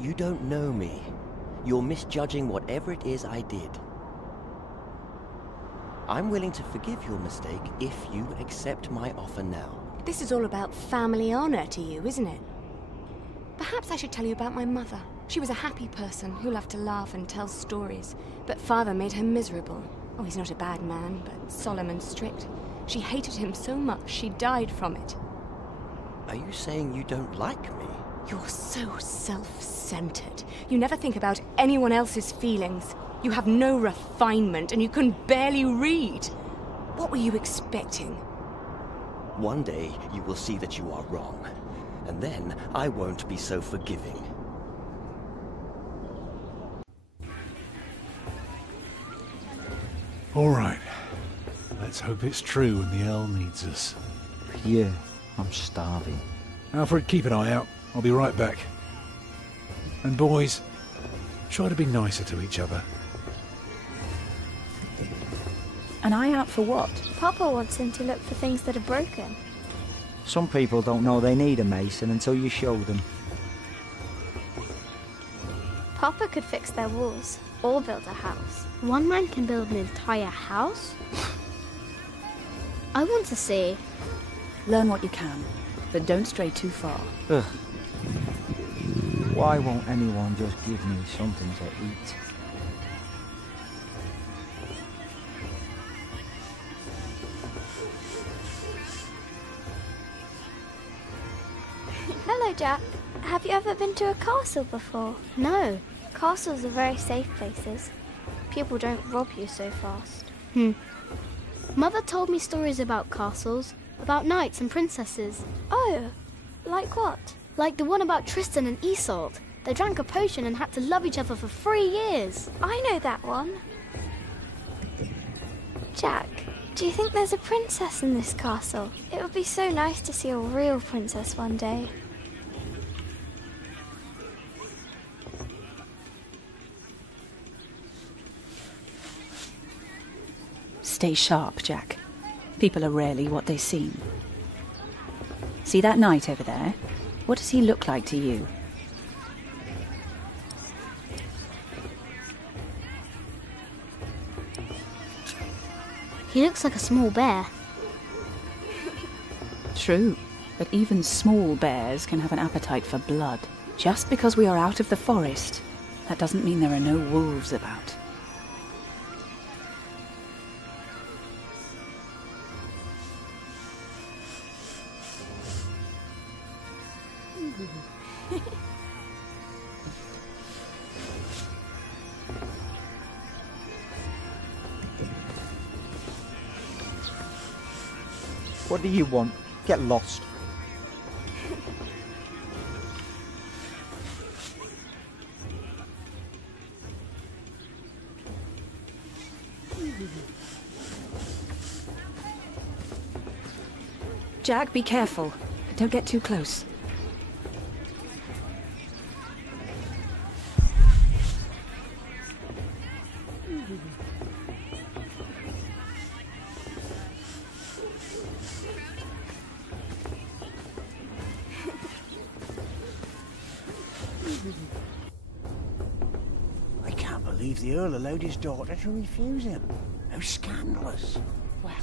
You don't know me. You're misjudging whatever it is I did. I'm willing to forgive your mistake if you accept my offer now. This is all about family honor to you, isn't it? Perhaps I should tell you about my mother. She was a happy person who loved to laugh and tell stories, but Father made her miserable. Oh, he's not a bad man, but solemn and strict. She hated him so much she died from it. Are you saying you don't like me? You're so self-centered. You never think about anyone else's feelings. You have no refinement, and you can barely read. What were you expecting? One day you will see that you are wrong, and then I won't be so forgiving. All right. Let's hope it's true and the Earl needs us. Yeah, I'm starving. Alfred, keep an eye out. I'll be right back. And boys, try to be nicer to each other. An eye out for what? Papa wants him to look for things that are broken. Some people don't know they need a mason until you show them. Papa could fix their walls or build a house. One man can build an entire house? I want to see. Learn what you can, but don't stray too far. Ugh. Why won't anyone just give me something to eat? Hello, Jack. Have you ever been to a castle before? No. Castles are very safe places. People don't rob you so fast. Mother told me stories about castles, about knights and princesses. Oh, like what? Like the one about Tristan and Isolde. They drank a potion and had to love each other for 3 years. I know that one. Jack, do you think there's a princess in this castle? It would be so nice to see a real princess one day. Stay sharp, Jack. People are rarely what they seem. See that knight over there? What does he look like to you? He looks like a small bear. True, but even small bears can have an appetite for blood. Just because we are out of the forest, that doesn't mean there are no wolves about. What do you want? Get lost. Jack, be careful. Don't get too close. I can't believe the Earl allowed his daughter to refuse him. How scandalous. Well,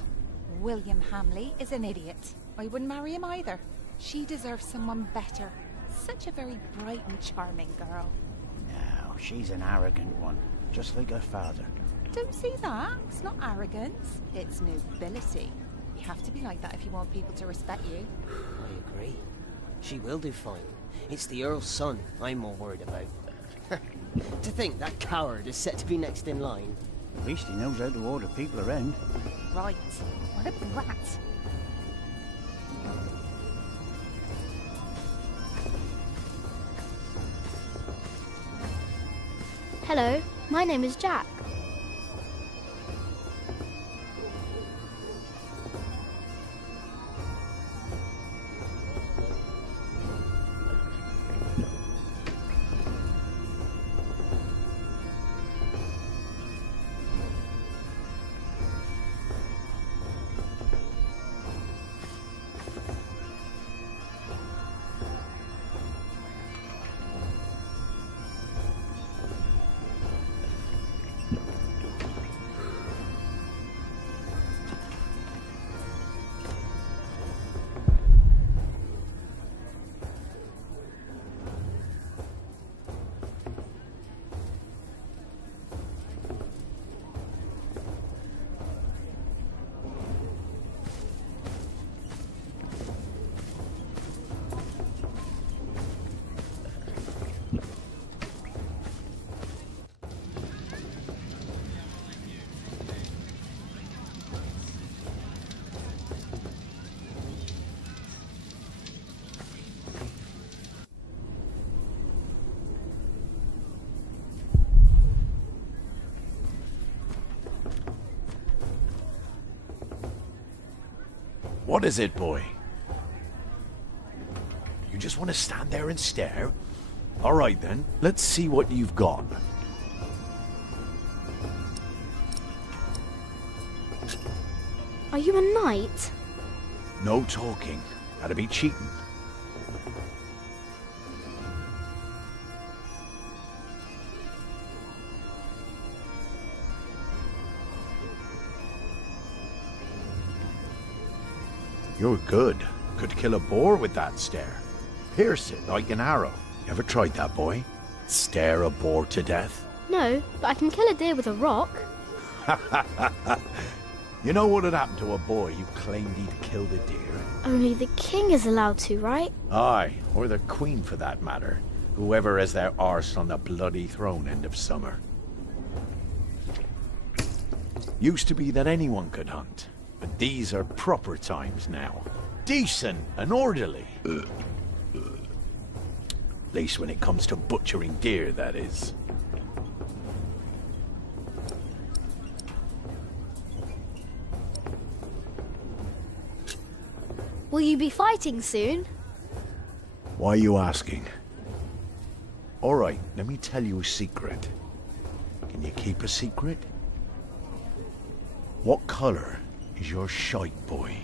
William Hamley is an idiot. I wouldn't marry him either. She deserves someone better. Such a very bright and charming girl. No, she's an arrogant one, just like her father. Don't see that. It's not arrogance. It's nobility. You have to be like that if you want people to respect you. I agree. She will do fine. It's the Earl's son I'm more worried about. To think that coward is set to be next in line. At least he knows how to order people around. Right. What a brat. Hello, my name is Jack. What is it, boy? You just want to stand there and stare? All right, then. Let's see what you've got. Are you a knight? No talking. That'd be cheating. You're good. Could kill a boar with that stare. Pierce it like an arrow. You ever tried that, boy? Stare a boar to death? No, but I can kill a deer with a rock. You know what had happened to a boy who claimed he'd killed a deer? Only the king is allowed to, right? Aye, or the queen for that matter. Whoever has their arse on the bloody throne end of summer. Used to be that anyone could hunt, but these are proper times now. Decent and orderly. At least when it comes to butchering deer, that is. Will you be fighting soon? Why are you asking? Alright, let me tell you a secret. Can you keep a secret? What colour is your shite, boy?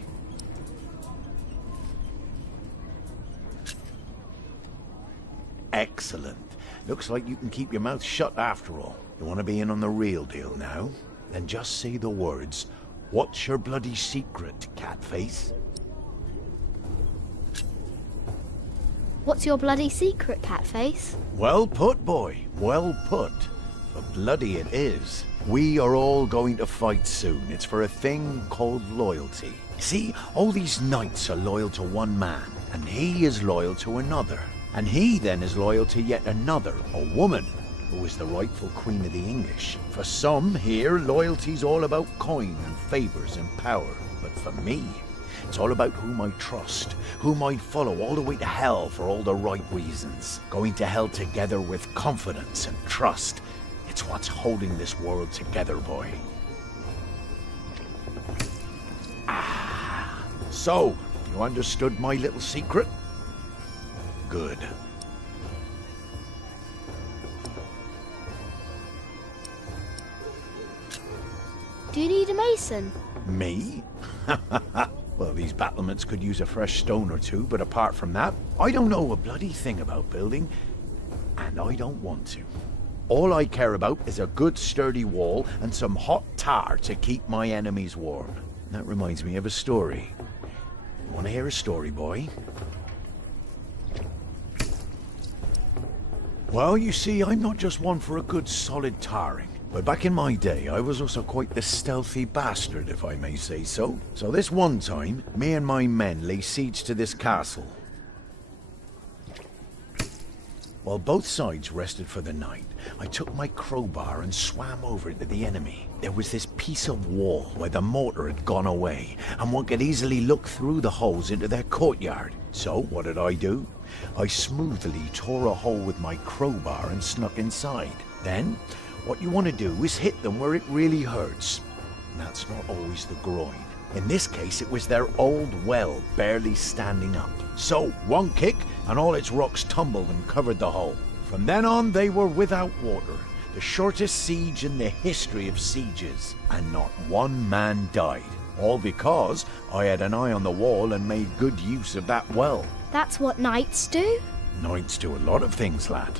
Excellent. Looks like you can keep your mouth shut after all. You want to be in on the real deal now? Then just say the words, "What's your bloody secret, Catface?" What's your bloody secret, Catface? Well put, boy. Well put. For bloody it is. We are all going to fight soon. It's for a thing called loyalty. See, all these knights are loyal to one man, and he is loyal to another. And he then is loyal to yet another, a woman, who is the rightful queen of the English. For some here, loyalty's all about coin and favours and power. But for me, it's all about whom I trust, whom I follow all the way to hell for all the right reasons. Going to hell together with confidence and trust. It's what's holding this world together, boy. Ah. So, you understood my little secret? Good. Do you need a mason? Me? Well, these battlements could use a fresh stone or two, but apart from that, I don't know a bloody thing about building, and I don't want to. All I care about is a good sturdy wall and some hot tar to keep my enemies warm. That reminds me of a story. You want to hear a story, boy? Well, you see, I'm not just one for a good solid tarring. But back in my day, I was also quite the stealthy bastard, if I may say so. So this one time, me and my men lay siege to this castle. While both sides rested for the night, I took my crowbar and swam over to the enemy. There was this piece of wall where the mortar had gone away, and one could easily look through the holes into their courtyard. So, what did I do? I smoothly tore a hole with my crowbar and snuck inside. Then, what you want to do is hit them where it really hurts. And that's not always the groin. In this case, it was their old well barely standing up. So, one kick, and all its rocks tumbled and covered the hole. From then on, they were without water. The shortest siege in the history of sieges. And not one man died. All because I had an eye on the wall and made good use of that well. That's what knights do? Knights do a lot of things, lad.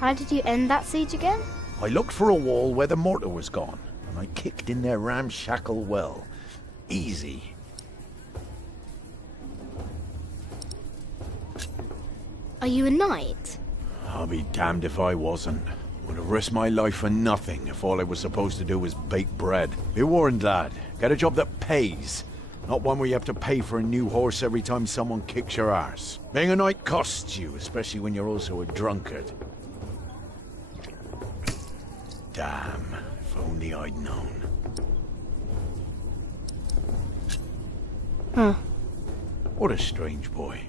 How did you end that siege again? I looked for a wall where the mortar was gone, and I kicked in their ramshackle well. Easy. Are you a knight? I'll be damned if I wasn't. Would have risked my life for nothing if all I was supposed to do was bake bread. Be warned, lad. Get a job that pays. Not one where you have to pay for a new horse every time someone kicks your arse. Being a knight costs you, especially when you're also a drunkard. Damn, if only I'd known. Huh. What a strange boy.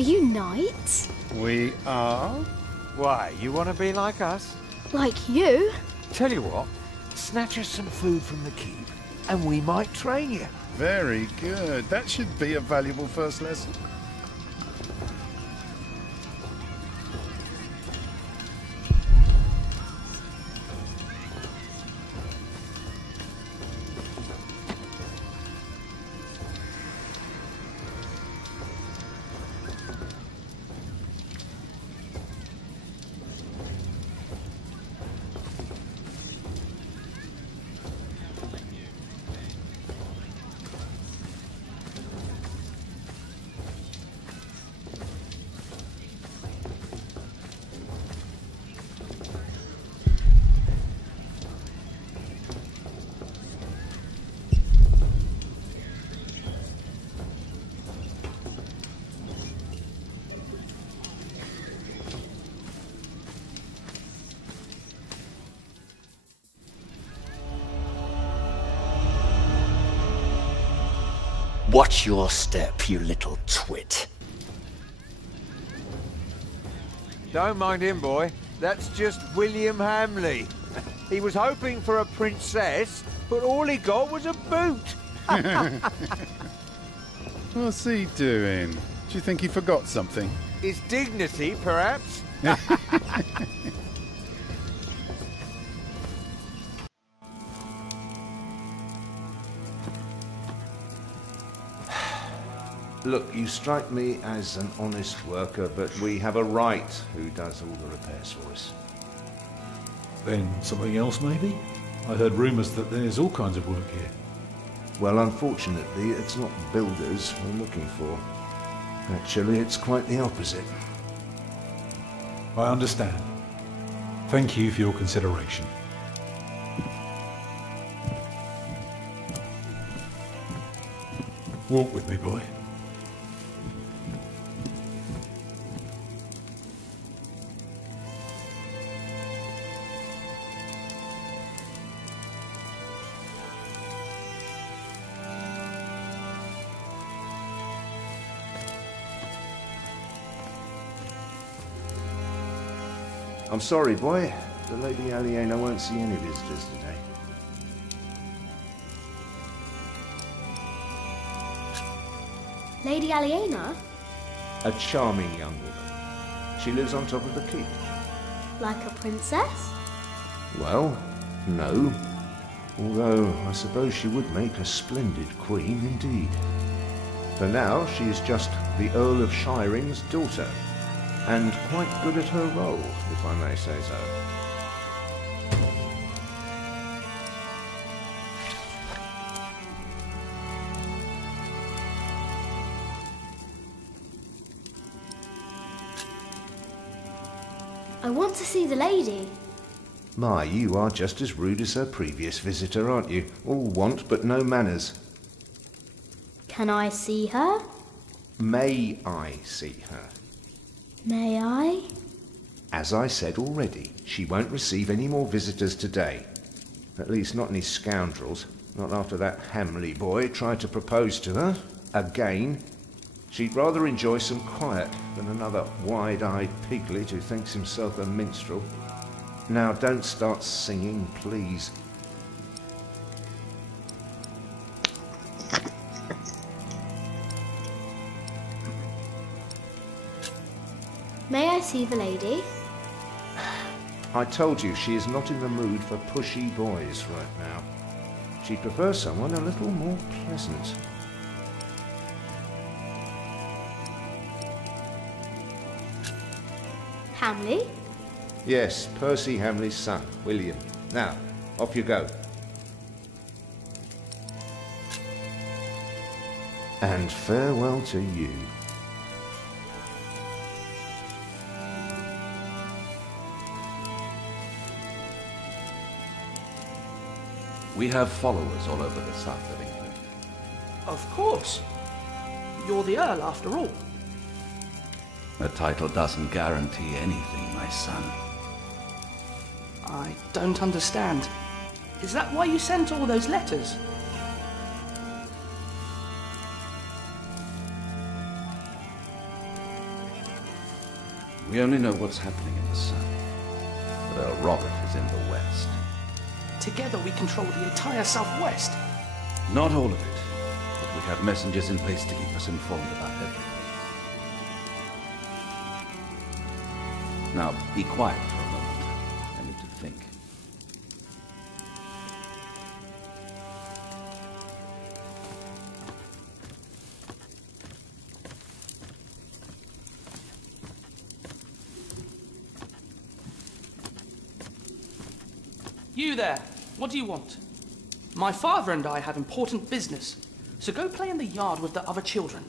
Are you knights? We are? Why, you want to be like us? Like you? Tell you what, snatch us some food from the keep, and we might train you. Very good. That should be a valuable first lesson. Watch your step, you little twit. Don't mind him, boy. That's just William Hamley. He was hoping for a princess, but all he got was a boot. What's he doing? Do you think he forgot something? His dignity, perhaps? Look, you strike me as an honest worker, but we have a right who does all the repairs for us. Then something else, maybe? I heard rumours that there's all kinds of work here. Well, unfortunately, it's not builders we're looking for. Actually, it's quite the opposite. I understand. Thank you for your consideration. Walk with me, boy. I'm sorry, boy. The Lady Aliena won't see any visitors today. Lady Aliena? A charming young woman. She lives on top of the keep. Like a princess? Well, no. Although, I suppose she would make a splendid queen indeed. For now, she is just the Earl of Shiring's daughter, and quite good at her role, if I may say so. I want to see the lady. My, you are just as rude as her previous visitor, aren't you? All want but no manners. Can I see her? May I see her? May I? As I said already, she won't receive any more visitors today. At least not any scoundrels. Not after that Hamley boy tried to propose to her. Again. She'd rather enjoy some quiet than another wide-eyed piglet who thinks himself a minstrel. Now don't start singing, please. May I see the lady? I told you she is not in the mood for pushy boys right now. She'd prefer someone a little more pleasant. Hamley? Yes, Percy Hamley's son, William. Now, off you go. And farewell to you. We have followers all over the south of England. Of course. You're the Earl, after all. A title doesn't guarantee anything, my son. I don't understand. Is that why you sent all those letters? We only know what's happening in the south. But Earl Robert is in the west. Together we control the entire southwest. Not all of it, but we have messengers in place to keep us informed about everything. Now, be quiet for a moment. I need to think. You there, what do you want? My father and I have important business, so go play in the yard with the other children.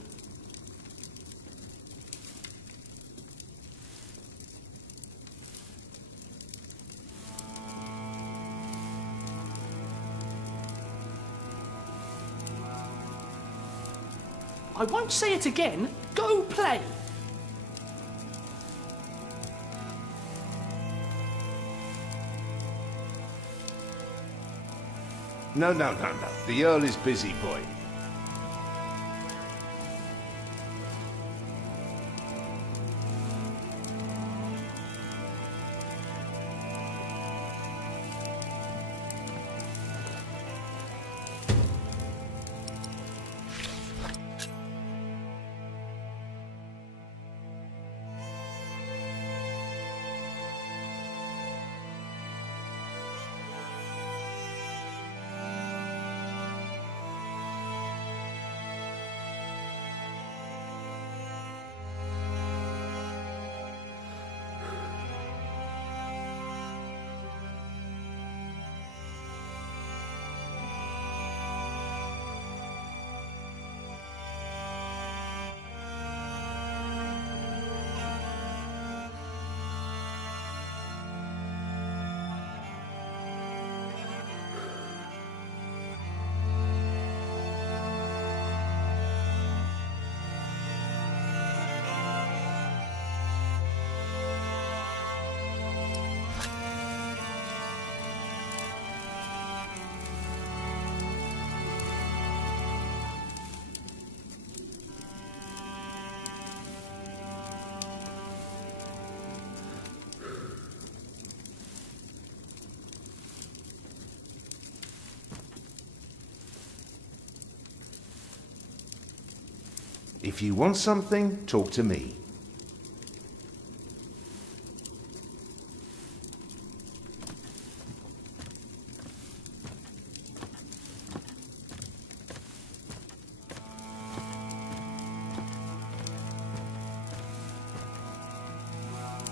I won't say it again. Go play! No. The Earl is busy, boy. If you want something, talk to me.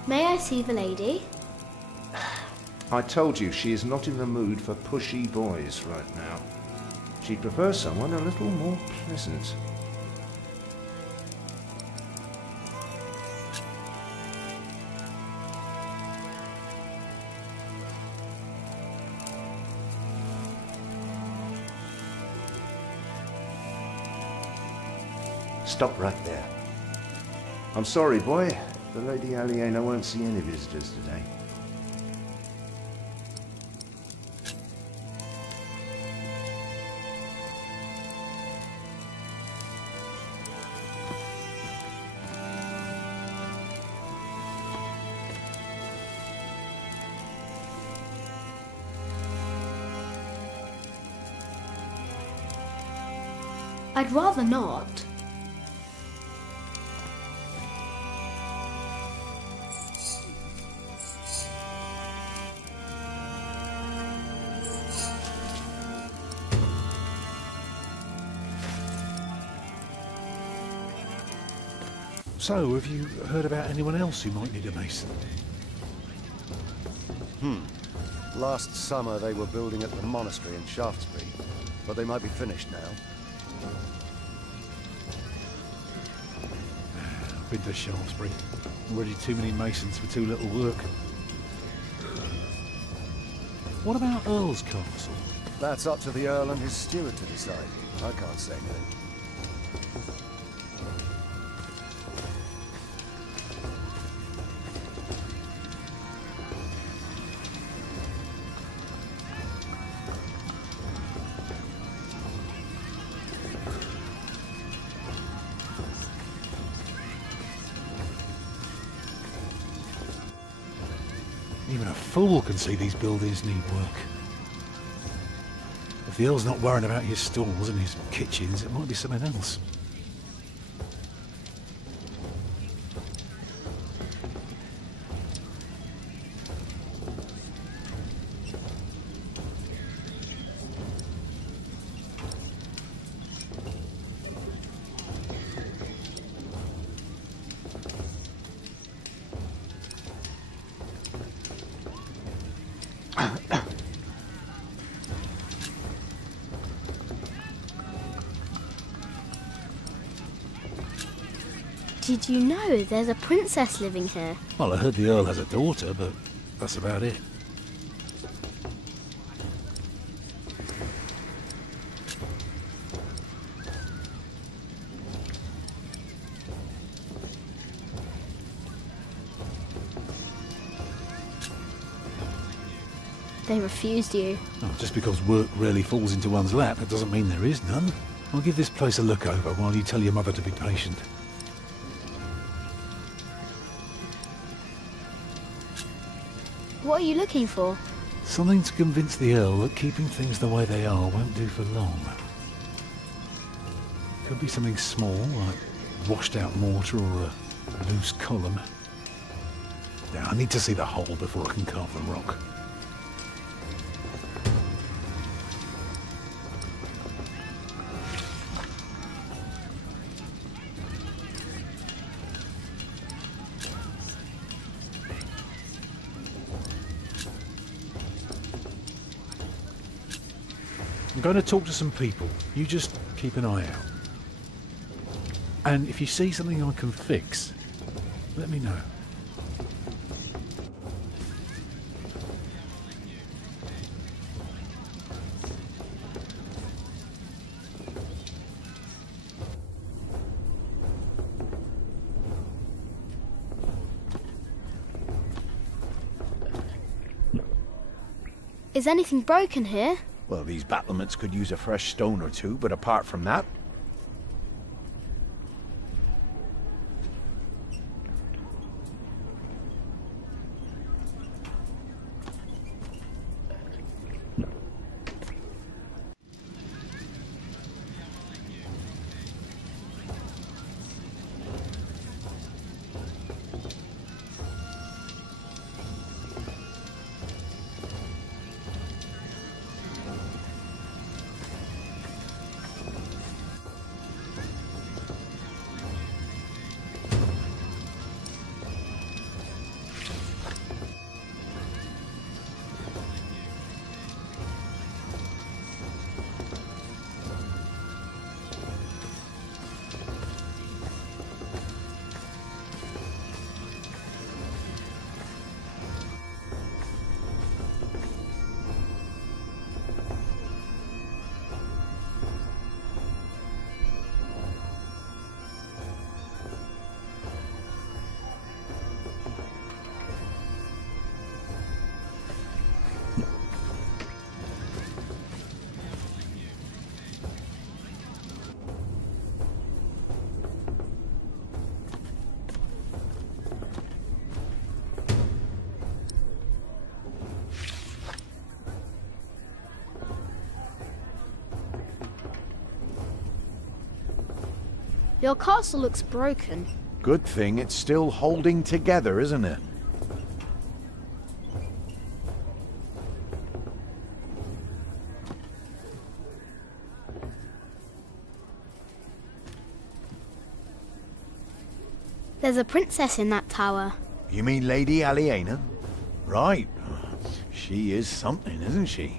May I see the lady? I told you she is not in the mood for pushy boys right now. She prefers someone a little more pleasant. Stop right there. I'm sorry, boy. The Lady Aliena won't see any visitors today. I'd rather not. So, have you heard about anyone else who might need a mason? Last summer they were building at the monastery in Shaftesbury, but they might be finished now. I've been to Shaftesbury. Already too many masons for too little work. What about Earl's Castle? That's up to the Earl and his steward to decide. I can't say anything. Even a fool can see these buildings need work. If the Earl's not worrying about his stalls and his kitchens, it might be something else. Did you know there's a princess living here? Well, I heard the Earl has a daughter, but that's about it. They refused you. Oh, just because work rarely falls into one's lap, that doesn't mean there is none. I'll give this place a look over while you tell your mother to be patient. What are you looking for? Something to convince the Earl that keeping things the way they are won't do for long. Could be something small, like washed out mortar or a loose column. Now, I need to see the hole before I can carve the rock. I'm going to talk to some people. You just keep an eye out. And if you see something I can fix, let me know. Is anything broken here? Well, these battlements could use a fresh stone or two, but apart from that... Your castle looks broken. Good thing it's still holding together, isn't it? There's a princess in that tower. You mean Lady Aliena? Right. She is something, isn't she?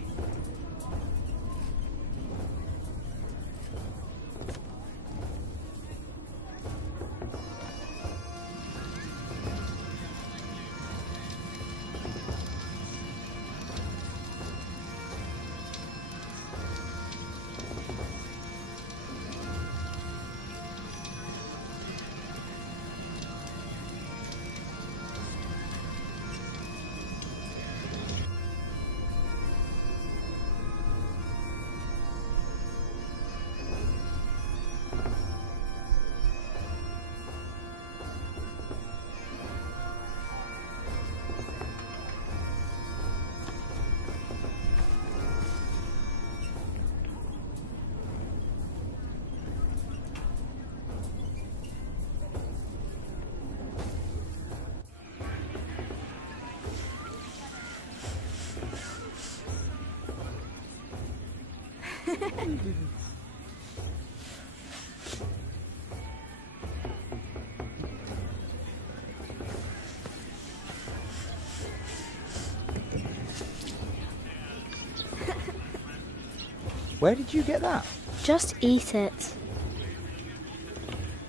Where did you get that? Just eat it.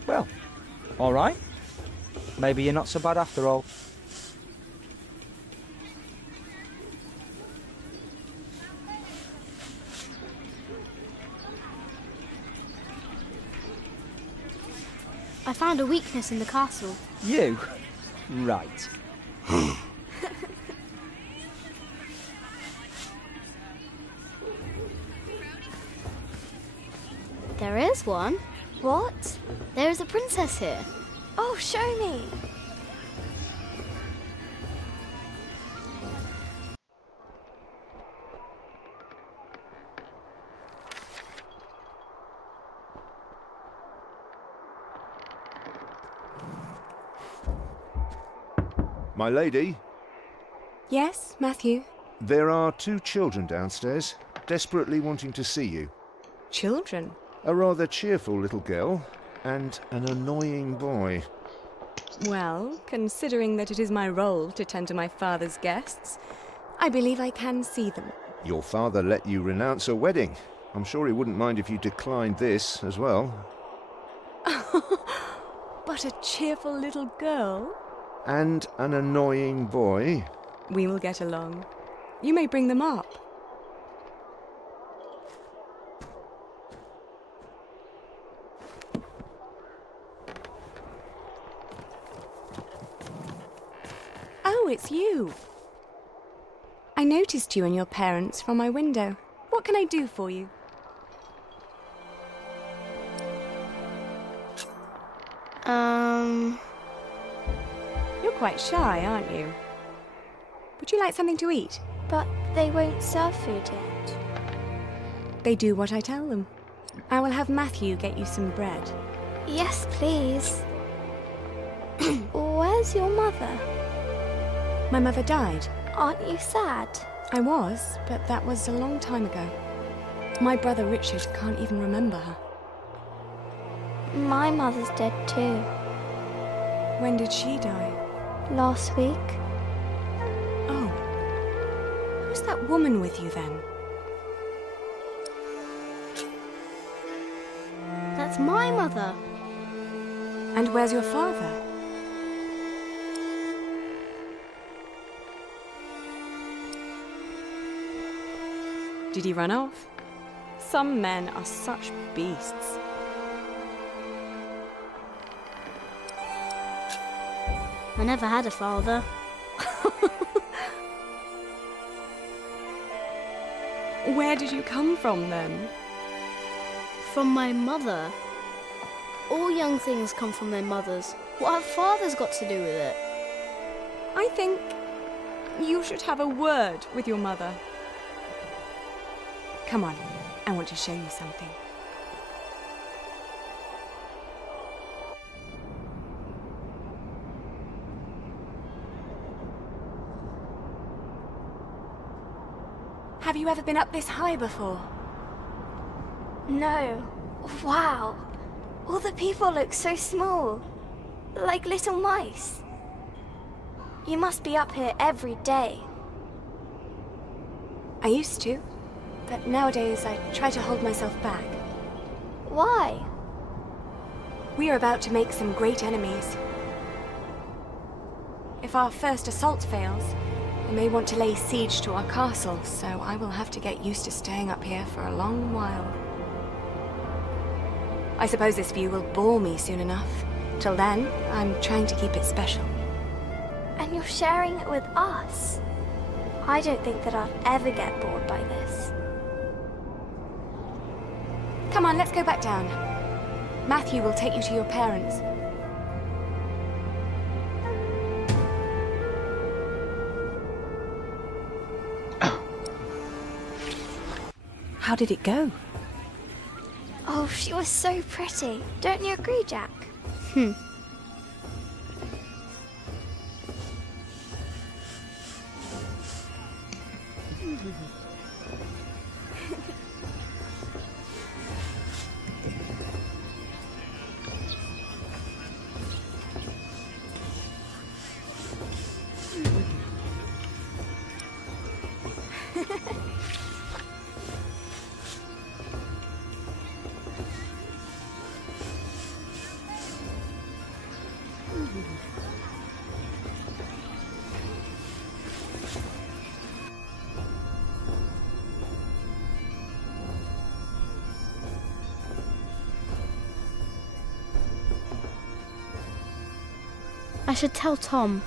Well, all right. Maybe you're not so bad after all. I found a weakness in the castle. You? Right. There is one. What? There is a princess here. Oh, show me. My lady, Yes, Matthew? there are 2 children downstairs, desperately wanting to see you. Children? A rather cheerful little girl, and an annoying boy. Well, considering that it is my role to tend to my father's guests, I believe I can see them. Your father let you renounce a wedding. I'm sure he wouldn't mind if you declined this as well. But a cheerful little girl? And an annoying boy. We will get along. You may bring them up. Oh, it's you. I noticed you and your parents from my window. What can I do for you? You're quite shy, aren't you? Would you like something to eat? But they won't serve food yet. They do what I tell them. I will have Matthew get you some bread. Yes, please. Where's your mother? My mother died. Aren't you sad? I was, but that was a long time ago. My brother Richard can't even remember her. My mother's dead too. When did she die? Last week. Oh. Who's that woman with you then? That's my mother. And where's your father? Did he run off? Some men are such beasts. I never had a father. Where did you come from then? From my mother. All young things come from their mothers. What have fathers got to do with it? I think you should have a word with your mother. Come on, I want to show you something. Have you ever been up this high before? No. Wow. All the people look so small. Like little mice. You must be up here every day. I used to, but nowadays I try to hold myself back. Why? We are about to make some great enemies. If our first assault fails, they may want to lay siege to our castle, so I will have to get used to staying up here for a long while. I suppose this view will bore me soon enough. Till then, I'm trying to keep it special. And you're sharing it with us. I don't think that I'll ever get bored by this. Come on, let's go back down. Matthew will take you to your parents. How did it go? Oh, she was so pretty. Don't you agree, Jack? I should tell Tom.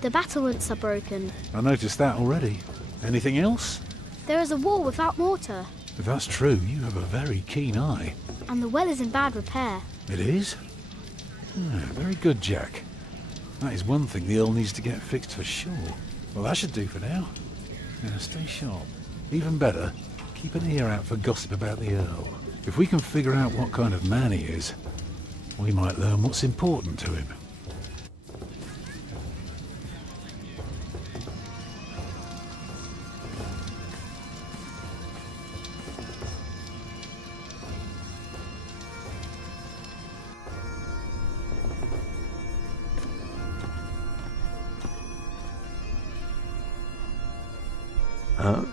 The battlements are broken. I noticed that already. Anything else? There is a wall without mortar. If that's true, you have a very keen eye. And the well is in bad repair. It is? Very good, Jack. That is one thing the Earl needs to get fixed for sure. Well, that should do for now. Now, stay sharp. Even better, keep an ear out for gossip about the Earl. If we can figure out what kind of man he is, we might learn what's important to him. Huh?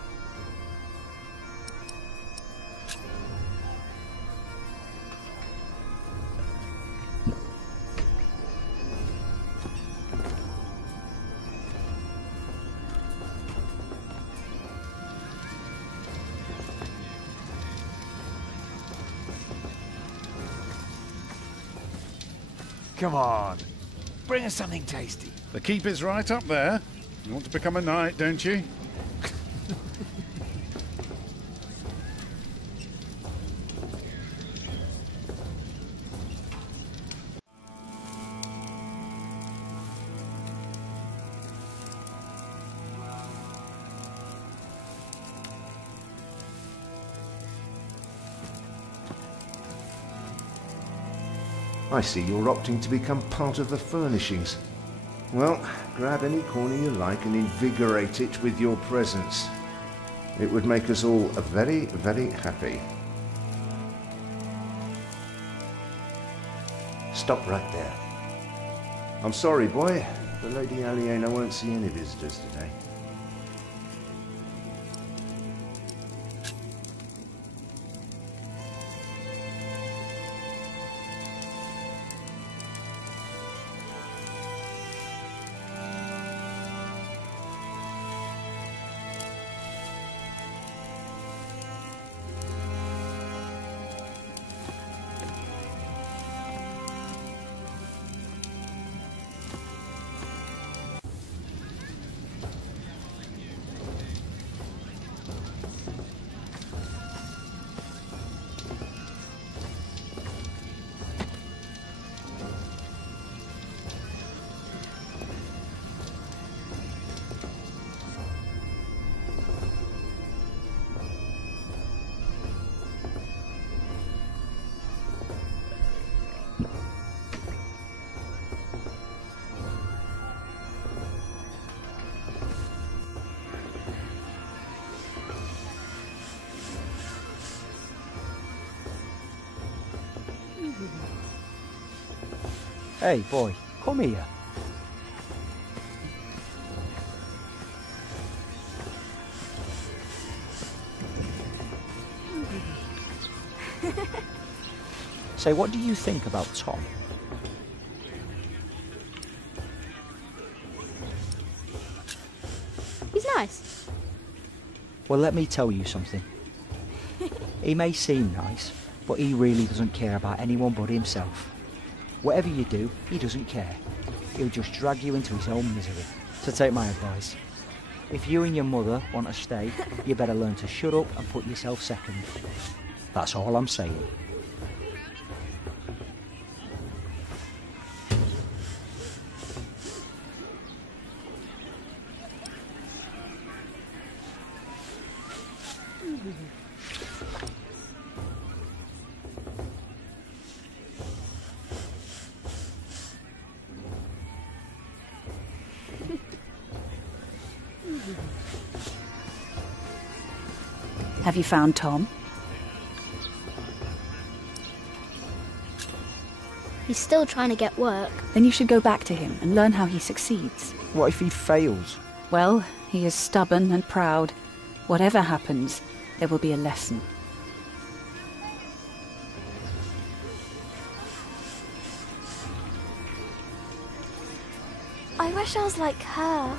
Come on, bring us something tasty. The keep is right up there. You want to become a knight, don't you? I see you're opting to become part of the furnishings. Well, grab any corner you like and invigorate it with your presence. It would make us all very, very happy. Stop right there. I'm sorry, boy. The Lady Aliena won't see any visitors today. Hey, boy, come here. So, what do you think about Tom? He's nice. Well, let me tell you something. He may seem nice, but he really doesn't care about anyone but himself. Whatever you do, he doesn't care. He'll just drag you into his own misery. So take my advice. If you and your mother want to stay, you better learn to shut up and put yourself second. That's all I'm saying. Have you found Tom? He's still trying to get work. Then you should go back to him and learn how he succeeds. What if he fails? Well, he is stubborn and proud. Whatever happens, there will be a lesson. I wish I was like her.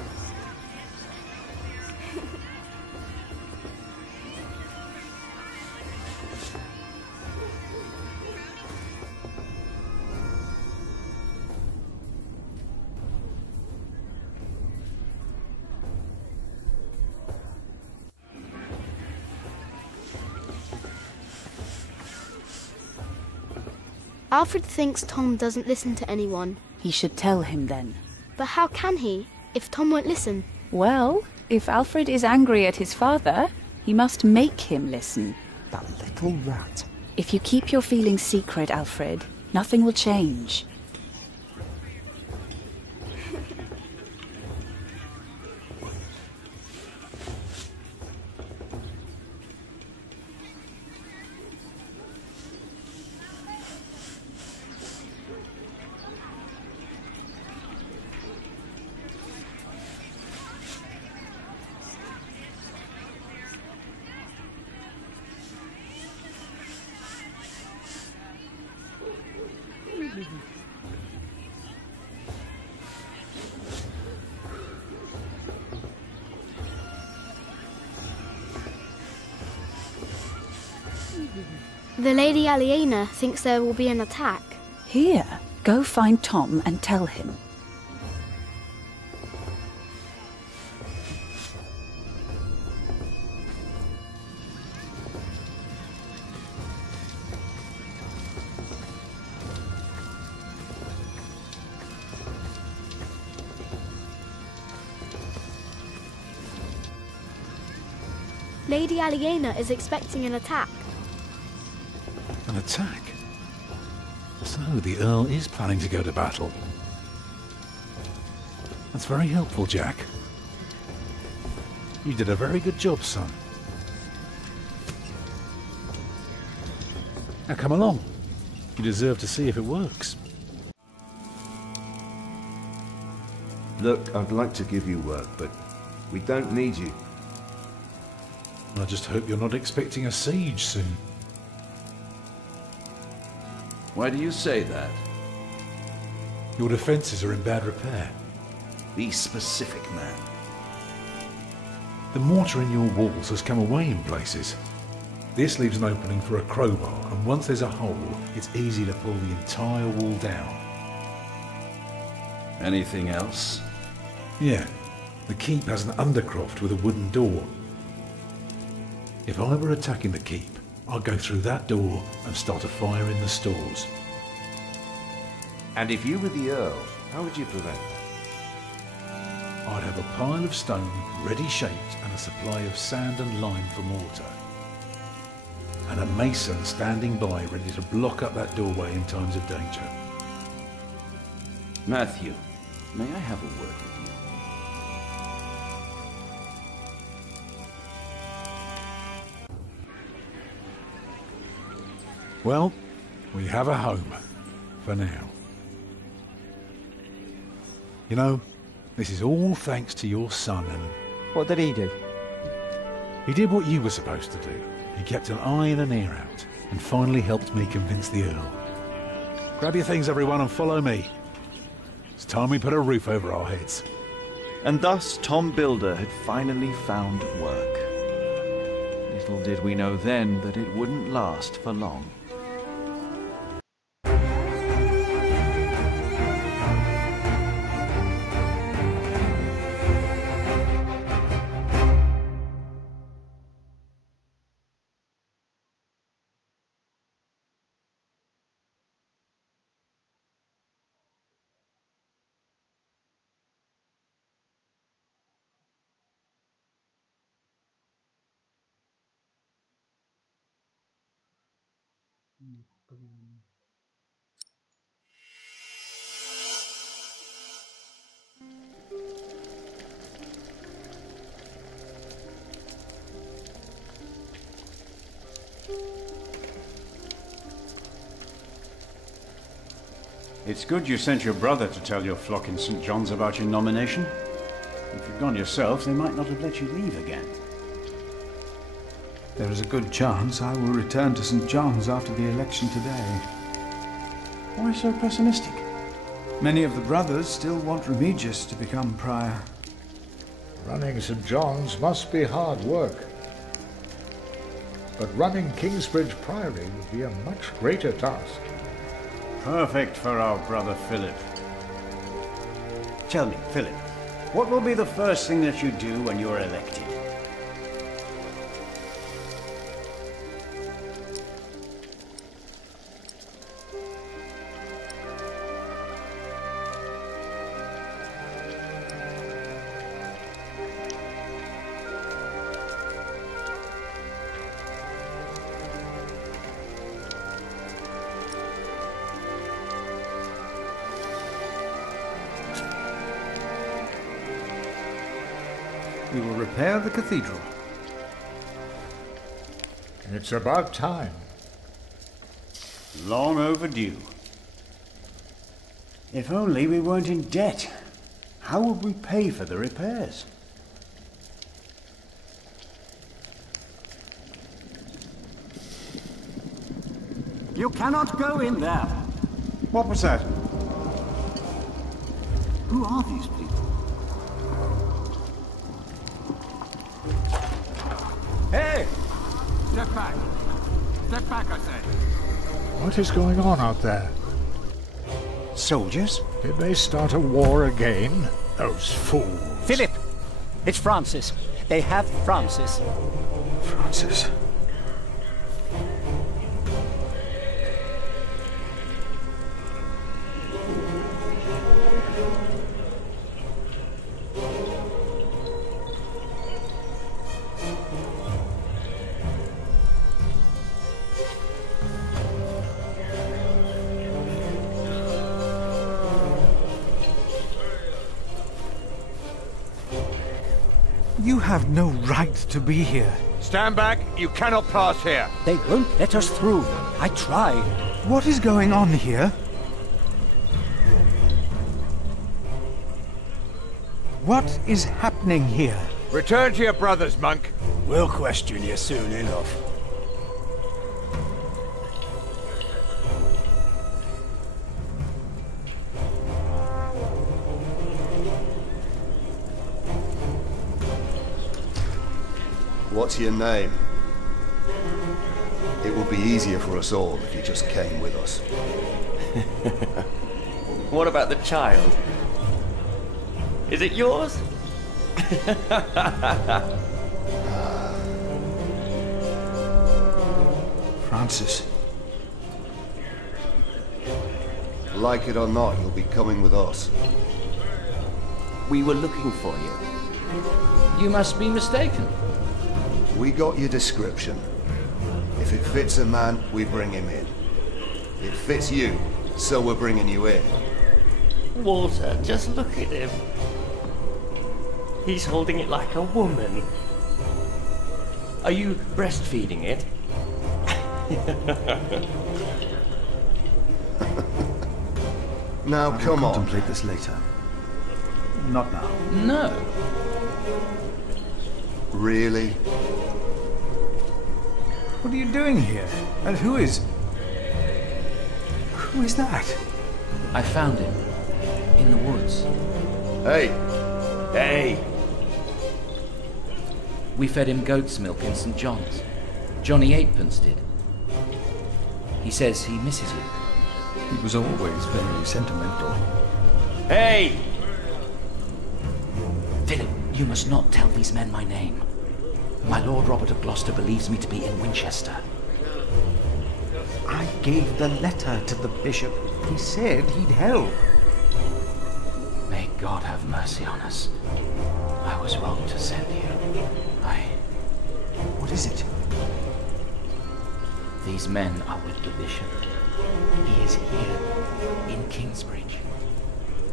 Alfred thinks Tom doesn't listen to anyone. He should tell him then. But how can he, if Tom won't listen? Well, if Alfred is angry at his father, he must make him listen. That little rat. If you keep your feelings secret, Alfred, nothing will change. The Lady Aliena thinks there will be an attack. Here, go find Tom and tell him. Lady Aliena is expecting an attack. An attack? So the Earl is planning to go to battle. That's very helpful, Jack. You did a very good job, son. Now come along. You deserve to see if it works. Look, I'd like to give you work, but we don't need you. I just hope you're not expecting a siege soon. Why do you say that? Your defences are in bad repair. Be specific, man. The mortar in your walls has come away in places. This leaves an opening for a crowbar, and once there's a hole, it's easy to pull the entire wall down. Anything else? Yeah. The keep has an undercroft with a wooden door. If I were attacking the keep, I'd go through that door and start a fire in the stores. And if you were the Earl, how would you prevent that? I'd have a pile of stone ready shaped and a supply of sand and lime for mortar. And a mason standing by ready to block up that doorway in times of danger. Matthew, may I have a word with you? Well, we have a home. For now. You know, this is all thanks to your son and... What did he do? He did what you were supposed to do. He kept an eye and an ear out, and finally helped me convince the Earl. Grab your things, everyone, and follow me. It's time we put a roof over our heads. And thus Tom Builder had finally found work. Little did we know then that it wouldn't last for long. It's good you sent your brother to tell your flock in St. John's about your nomination. If you'd gone yourself, they might not have let you leave again. There is a good chance I will return to St. John's after the election today. Why so pessimistic? Many of the brothers still want Remigius to become prior. Running St. John's must be hard work. But running Kingsbridge Priory would be a much greater task. Perfect for our brother Philip. Tell me, Philip, what will be the first thing that you do when you're elected? We will repair the cathedral. It's about time. Long overdue. If only we weren't in debt. How would we pay for the repairs? You cannot go in there. What was that? Who are these people? Hey! Step back. Step back, I say. What is going on out there? Soldiers? Did they start a war again? Those fools. Philip! It's Francis. They have Francis. Francis. You have no right to be here. Stand back. You cannot pass here. They won't let us through. I tried. What is going on here? What is happening here? Return to your brothers, monk. We'll question you soon enough. What's your name? It would be easier for us all if you just came with us. What about the child? Is it yours? Francis. Like it or not, you'll be coming with us. We were looking for you. You must be mistaken. We got your description. If it fits a man, we bring him in. It fits you, so we're bringing you in. Walter, just look at him. He's holding it like a woman. Are you breastfeeding it? Now, come on. Contemplate this later. Not now. No. Really? What are you doing here? And who is that? I found him. In the woods. Hey! Hey! We fed him goat's milk in St. John's. Johnny Eightpence did. He says he misses you. He was always very sentimental. Hey! Philip, you must not tell these men my name. My Lord Robert of Gloucester believes me to be in Winchester. I gave the letter to the bishop. He said he'd help. May God have mercy on us. I was wrong to send you. What is it? These men are with the bishop. He is here, in Kingsbridge.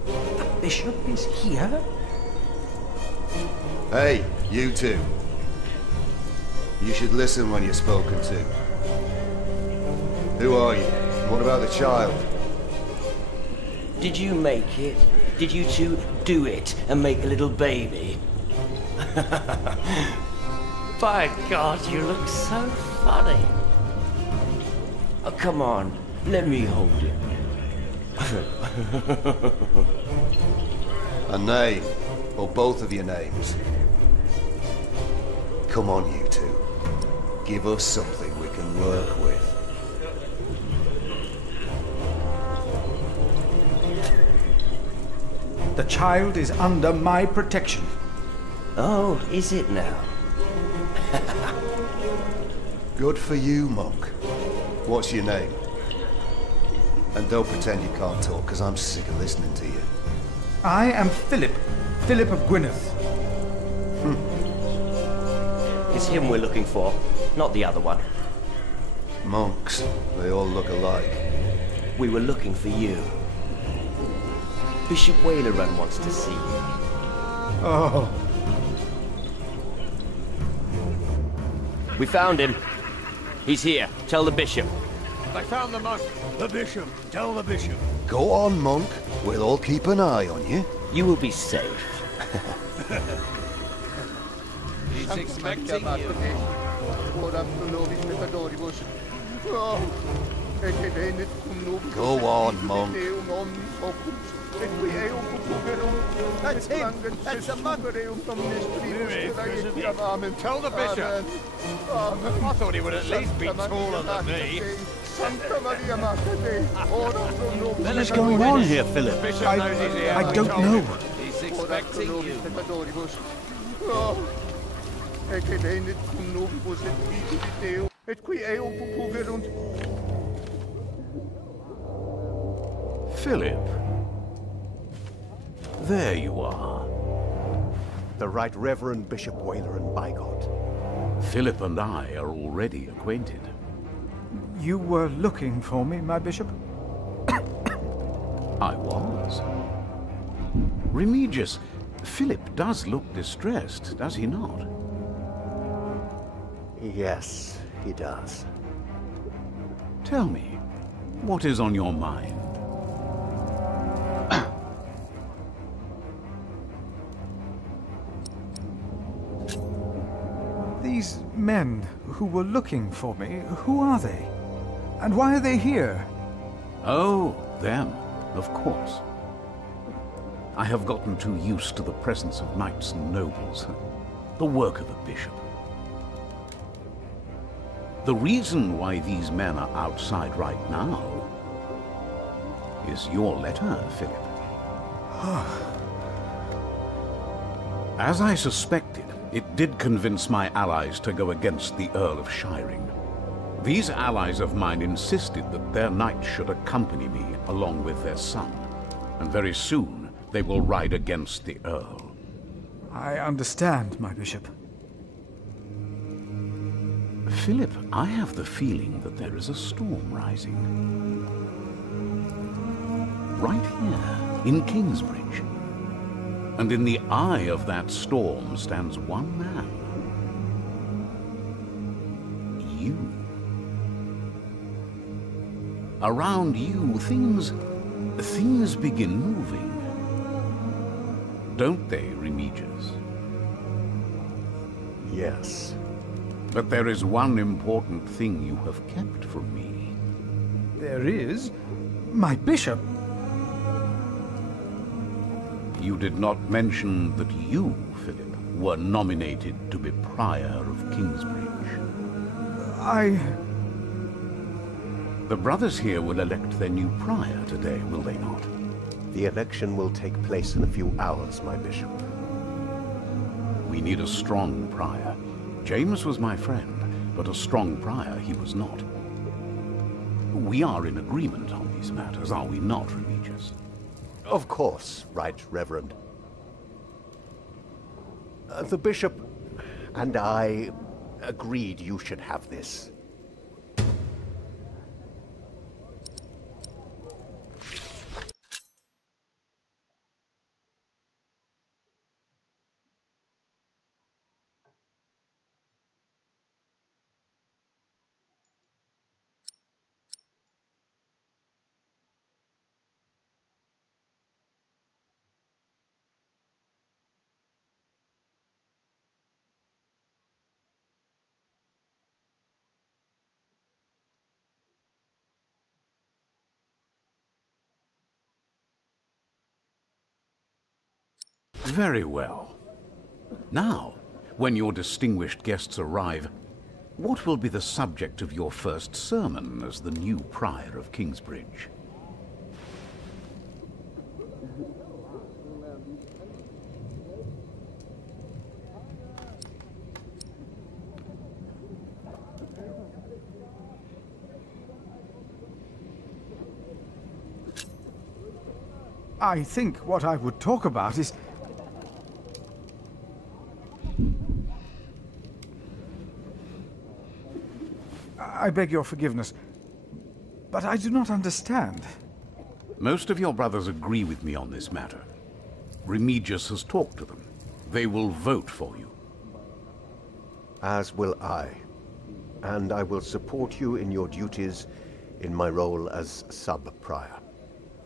The bishop is here? Hey, you two. You should listen when you're spoken to. Who are you? What about the child? Did you make it? Did you two do it and make a little baby? By God, you look so funny. Oh, come on, let me hold him. A name, or both of your names. Come on, you two. Give us something we can work with. The child is under my protection. Oh, is it now? Good for you, monk. What's your name? And don't pretend you can't talk, because I'm sick of listening to you. I am Philip. Philip of Gwynedd. It's him we're looking for, not the other one. Monks, they all look alike. We were looking for you. Bishop Wailerun wants to see you. Oh. We found him. He's here. Tell the bishop. I found the monk. The bishop. Tell the bishop. Go on, monk. We'll all keep an eye on you. You will be safe. He's expecting you. Go on, monk. That's him. That's the monk. Tell the bishop. I thought he would at least be taller than me. What is going on here, Philip? I don't know. He's expecting you. Philip. There you are. The Right Reverend Bishop Wailerun, by God. Philip and I are already acquainted. You were looking for me, my bishop? I was. Remigius, Philip does look distressed, does he not? Yes, he does. Tell me, what is on your mind? These men who were looking for me, who are they? And why are they here? Oh, them, of course. I have gotten too used to the presence of knights and nobles, the work of a bishop. The reason why these men are outside right now is your letter, Philip. As I suspected, it did convince my allies to go against the Earl of Shiring. These allies of mine insisted that their knights should accompany me along with their son, and very soon they will ride against the Earl. I understand, my bishop. Philip, I have the feeling that there is a storm rising. Right here, in Kingsbridge. And in the eye of that storm stands one man. You. Around you, things begin moving. Don't they, Remigius? Yes. But there is one important thing you have kept from me. There is? My bishop? You did not mention that you, Philip, were nominated to be Prior of Kingsbridge. The brothers here will elect their new Prior today, will they not? The election will take place in a few hours, my bishop. We need a strong Prior. James was my friend, but a strong Prior he was not. We are in agreement on these matters, are we not, Remigius? Of course, Right Reverend. The bishop and I agreed you should have this. Very well. Now, when your distinguished guests arrive, what will be the subject of your first sermon as the new prior of Kingsbridge? I think what I would talk about is... I beg your forgiveness, but I do not understand. Most of your brothers agree with me on this matter. Remigius has talked to them. They will vote for you. As will I. And I will support you in your duties in my role as sub-prior.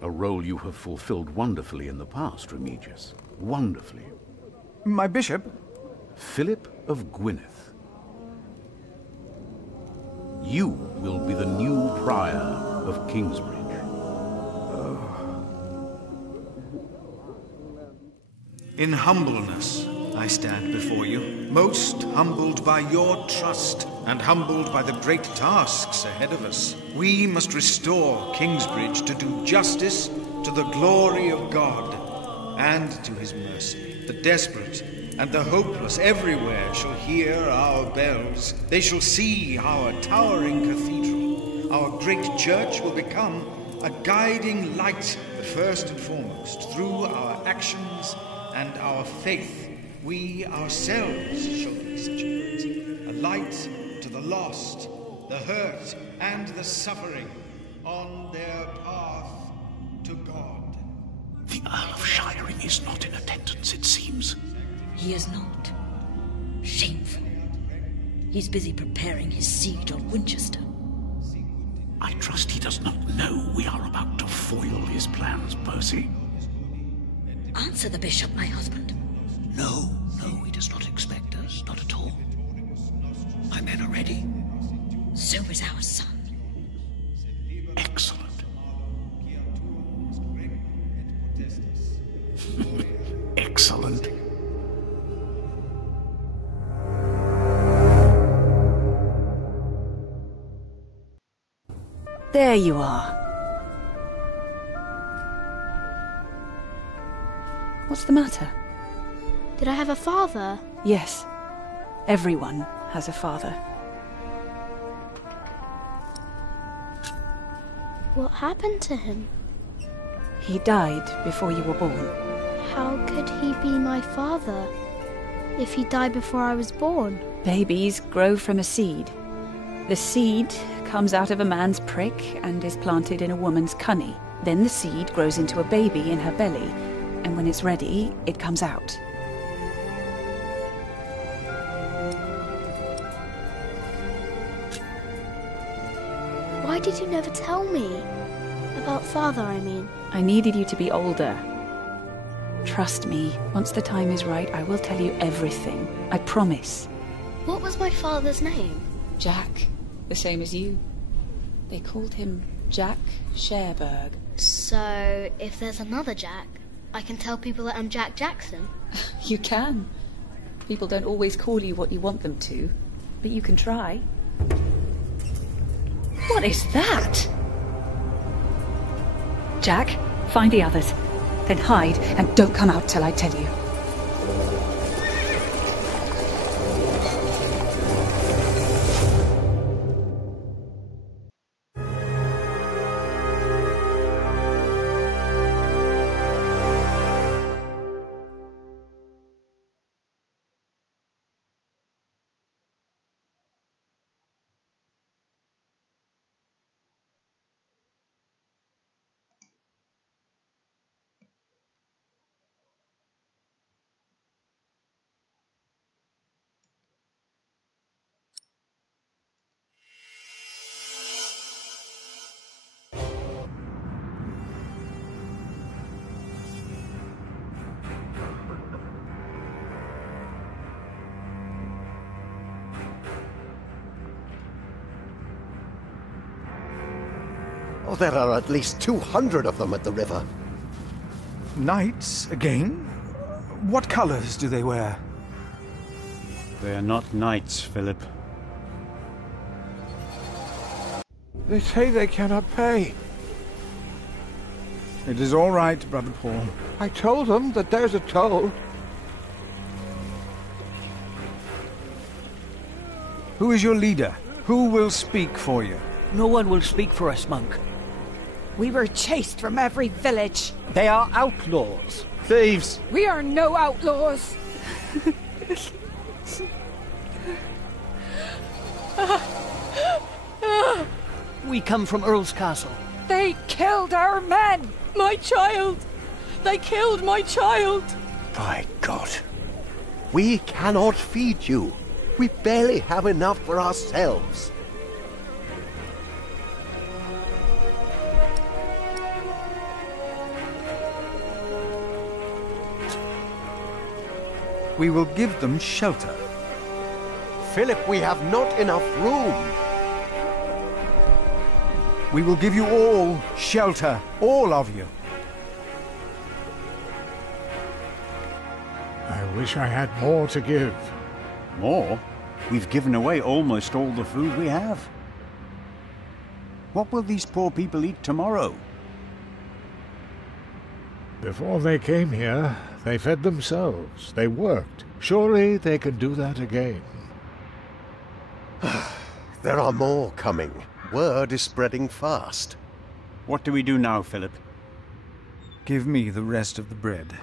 A role you have fulfilled wonderfully in the past, Remigius. Wonderfully. My bishop? Philip of Gwynedd. You will be the new prior of Kingsbridge. In humbleness, I stand before you, most humbled by your trust and humbled by the great tasks ahead of us. We must restore Kingsbridge to do justice to the glory of God and to his mercy. The desperate and the hopeless everywhere shall hear our bells. They shall see our towering cathedral. Our great church will become a guiding light, the first and foremost. Through our actions and our faith, we ourselves shall be such a light to the lost, the hurt, and the suffering on their path to God. The Earl of Shiring is not in attendance, it seems. He is not. Shameful. He's busy preparing his siege on Winchester. I trust he does not know we are about to foil his plans, Percy. Answer the bishop, my husband. No, he does not expect us, not at all. My men are ready. So is our son. Excellent. Excellent. There you are. What's the matter? Did I have a father? Yes. Everyone has a father. What happened to him? He died before you were born. How could he be my father if he died before I was born? Babies grow from a seed. The seed comes out of a man's prick and is planted in a woman's cunny. Then the seed grows into a baby in her belly, and when it's ready, it comes out. Why did you never tell me? About father, I mean. I needed you to be older. Trust me, once the time is right, I will tell you everything. I promise. What was my father's name? Jack, the same as you. They called him Jack Sherberg. So, if there's another Jack, I can tell people that I'm Jack Jackson? You can. People don't always call you what you want them to, but you can try. What is that? Jack, find the others. Then hide and don't come out till I tell you. Oh, there are at least 200 of them at the river. Knights again? What colors do they wear? They are not knights, Philip. They say they cannot pay. It is all right, Brother Paul. I told them that there's a toll. Who is your leader? Who will speak for you? No one will speak for us, monk. We were chased from every village. They are outlaws. Thieves. We are no outlaws. We come from Earl's Castle. They killed our men! My child! They killed my child! By God. We cannot feed you. We barely have enough for ourselves. We will give them shelter. Philip, we have not enough room. We will give you all shelter, all of you. I wish I had more to give. More? We've given away almost all the food we have. What will these poor people eat tomorrow? Before they came here, they fed themselves. They worked. Surely they can do that again. There are more coming. Word is spreading fast. What do we do now, Philip? Give me the rest of the bread.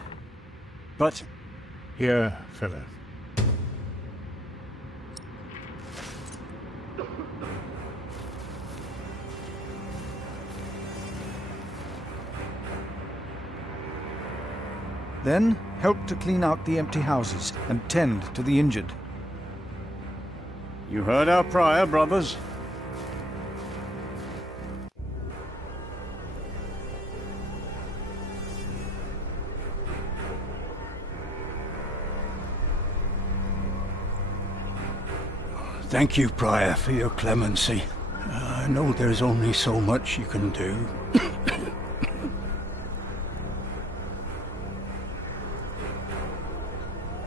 But... Here, Philip. Then, help to clean out the empty houses and tend to the injured. You heard our prior, brothers. Thank you, Prior, for your clemency. I know there's only so much you can do.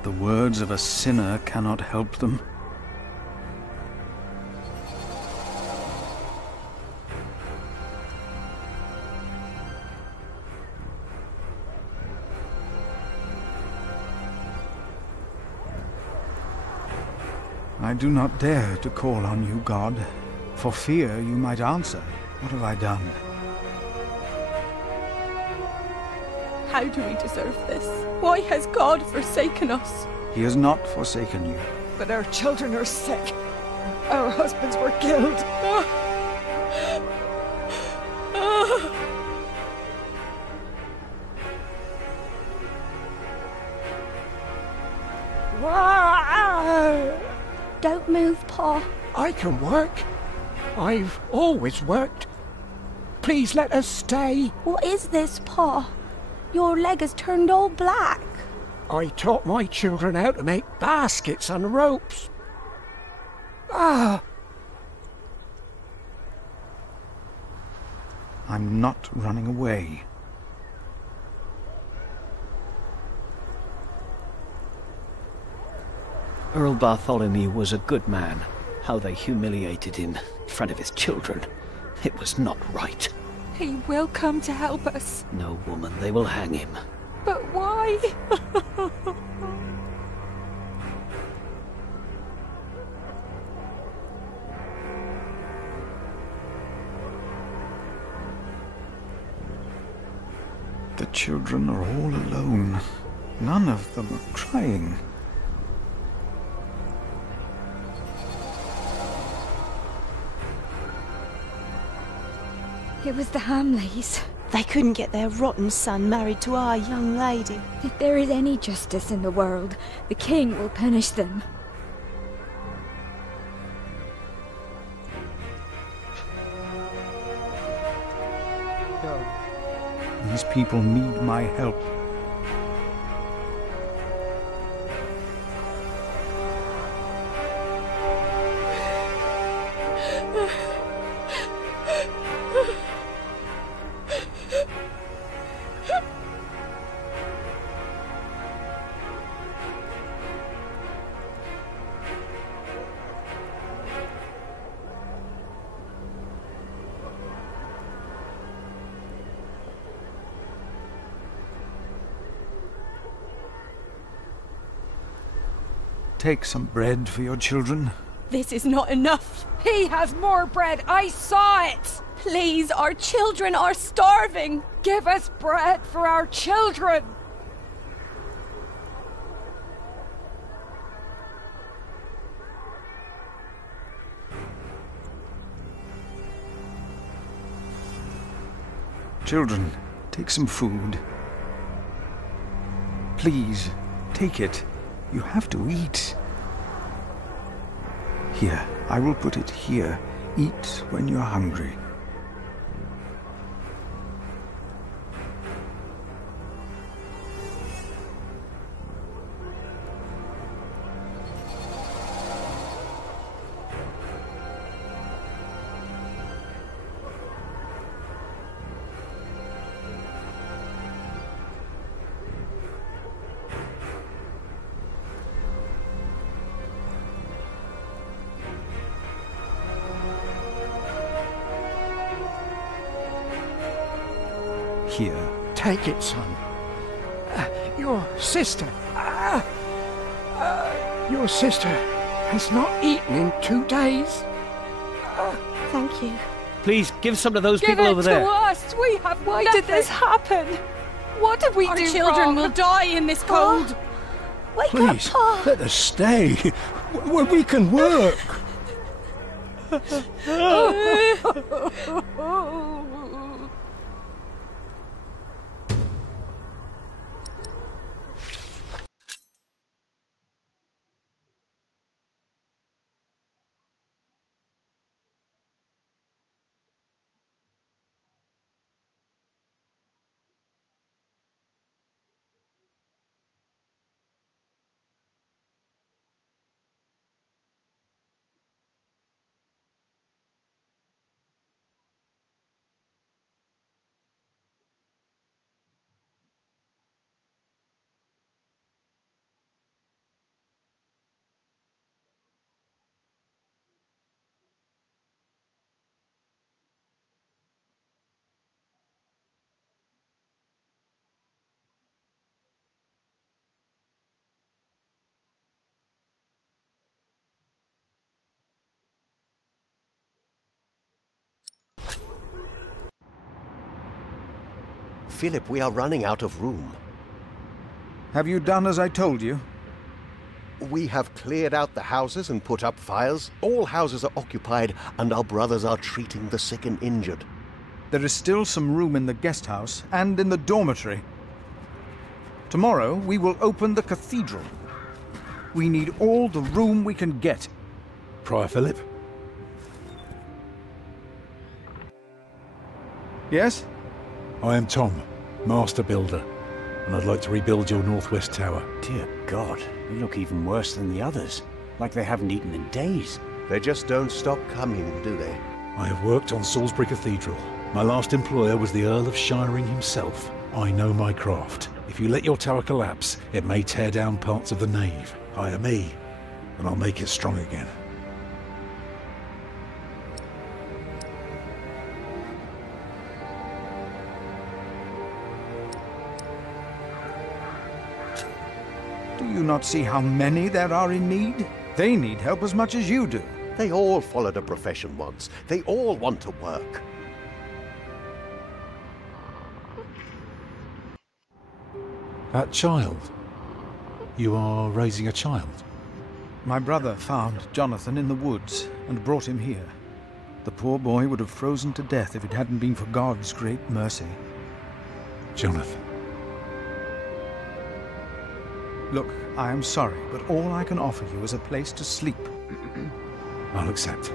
The words of a sinner cannot help them. I do not dare to call on you, God, for fear you might answer. What have I done? How do we deserve this? Why has God forsaken us? He has not forsaken you. But our children are sick. Our husbands were killed. Don't move, Pa. I can work. I've always worked. Please let us stay. What is this, Pa? Your leg has turned all black. I taught my children how to make baskets and ropes. Ah! I'm not running away. Earl Bartholomew was a good man. How they humiliated him in front of his children. It was not right. He will come to help us. No, woman, they will hang him. But why? The children are all alone. None of them are crying. It was the Hamleys. They couldn't get their rotten son married to our young lady. If there is any justice in the world, the king will punish them. These people need my help. take some bread for your children? This is not enough. He has more bread. I saw it. Please, our children are starving. Give us bread for our children. Children, take some food. Please, take it. You have to eat. Here, I will put it here. Eat when you're hungry. Here. Take it, son. Your sister. Your sister has not eaten in 2 days. Thank you. Please, give some to those Give people it over there. to us. We have Why nothing. did this happen? What did we Our do children wrong? will die in this cold. Wake Please, up, Pa. let us stay. We can work. Philip, we are running out of room. Have you done as I told you? We have cleared out the houses and put up fires. All houses are occupied, and our brothers are treating the sick and injured. There is still some room in the guest house and in the dormitory. Tomorrow, we will open the cathedral. We need all the room we can get. Prior Philip? Yes? I am Tom, Master Builder, and I'd like to rebuild your northwest tower. Dear God, they look even worse than the others. Like they haven't eaten in days. They just don't stop coming, do they? I have worked on Salisbury Cathedral. My last employer was the Earl of Shiring himself. I know my craft. If you let your tower collapse, it may tear down parts of the nave. Hire me, and I'll make it strong again. Do you not see how many there are in need? They need help as much as you do. They all followed a profession once. They all want to work. That child? You are raising a child? My brother found Jonathan in the woods and brought him here. The poor boy would have frozen to death if it hadn't been for God's great mercy. Jonathan. Look, I am sorry, but all I can offer you is a place to sleep. I'll accept.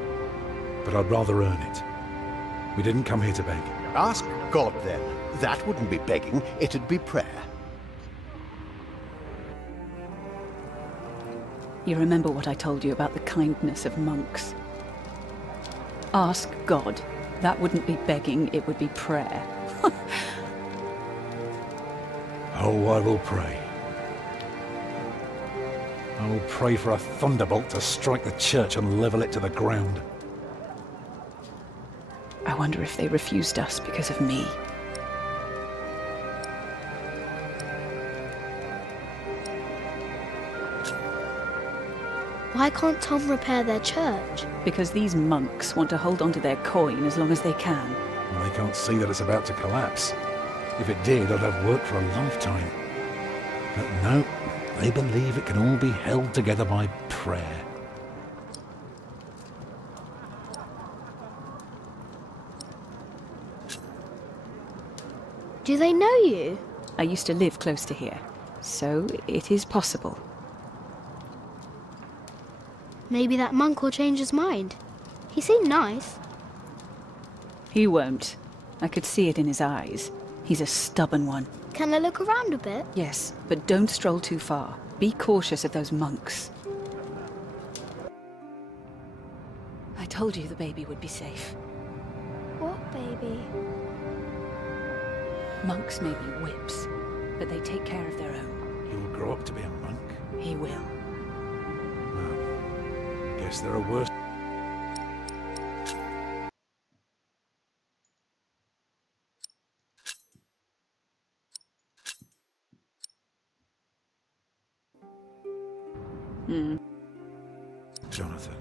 But I'd rather earn it. We didn't come here to beg. Ask God, then. That wouldn't be begging, it'd be prayer. You remember what I told you about the kindness of monks? Ask God. That wouldn't be begging, it would be prayer. Oh, I will pray. I will pray for a thunderbolt to strike the church and level it to the ground. I wonder if they refused us because of me. Why can't Tom repair their church? Because these monks want to hold on to their coin as long as they can. Well, they can't see that it's about to collapse. If it did, I'd have worked for a lifetime. But no, they believe it can all be held together by prayer. Do they know you? I used to live close to here, so it is possible. Maybe that monk will change his mind. He seemed nice. He won't. I could see it in his eyes. He's a stubborn one. Can I look around a bit? Yes, but don't stroll too far. Be cautious of those monks. I told you the baby would be safe. What baby? Monks may be whips, but they take care of their own. He will grow up to be a monk. He will. Well, guess there are worse. Jonathan.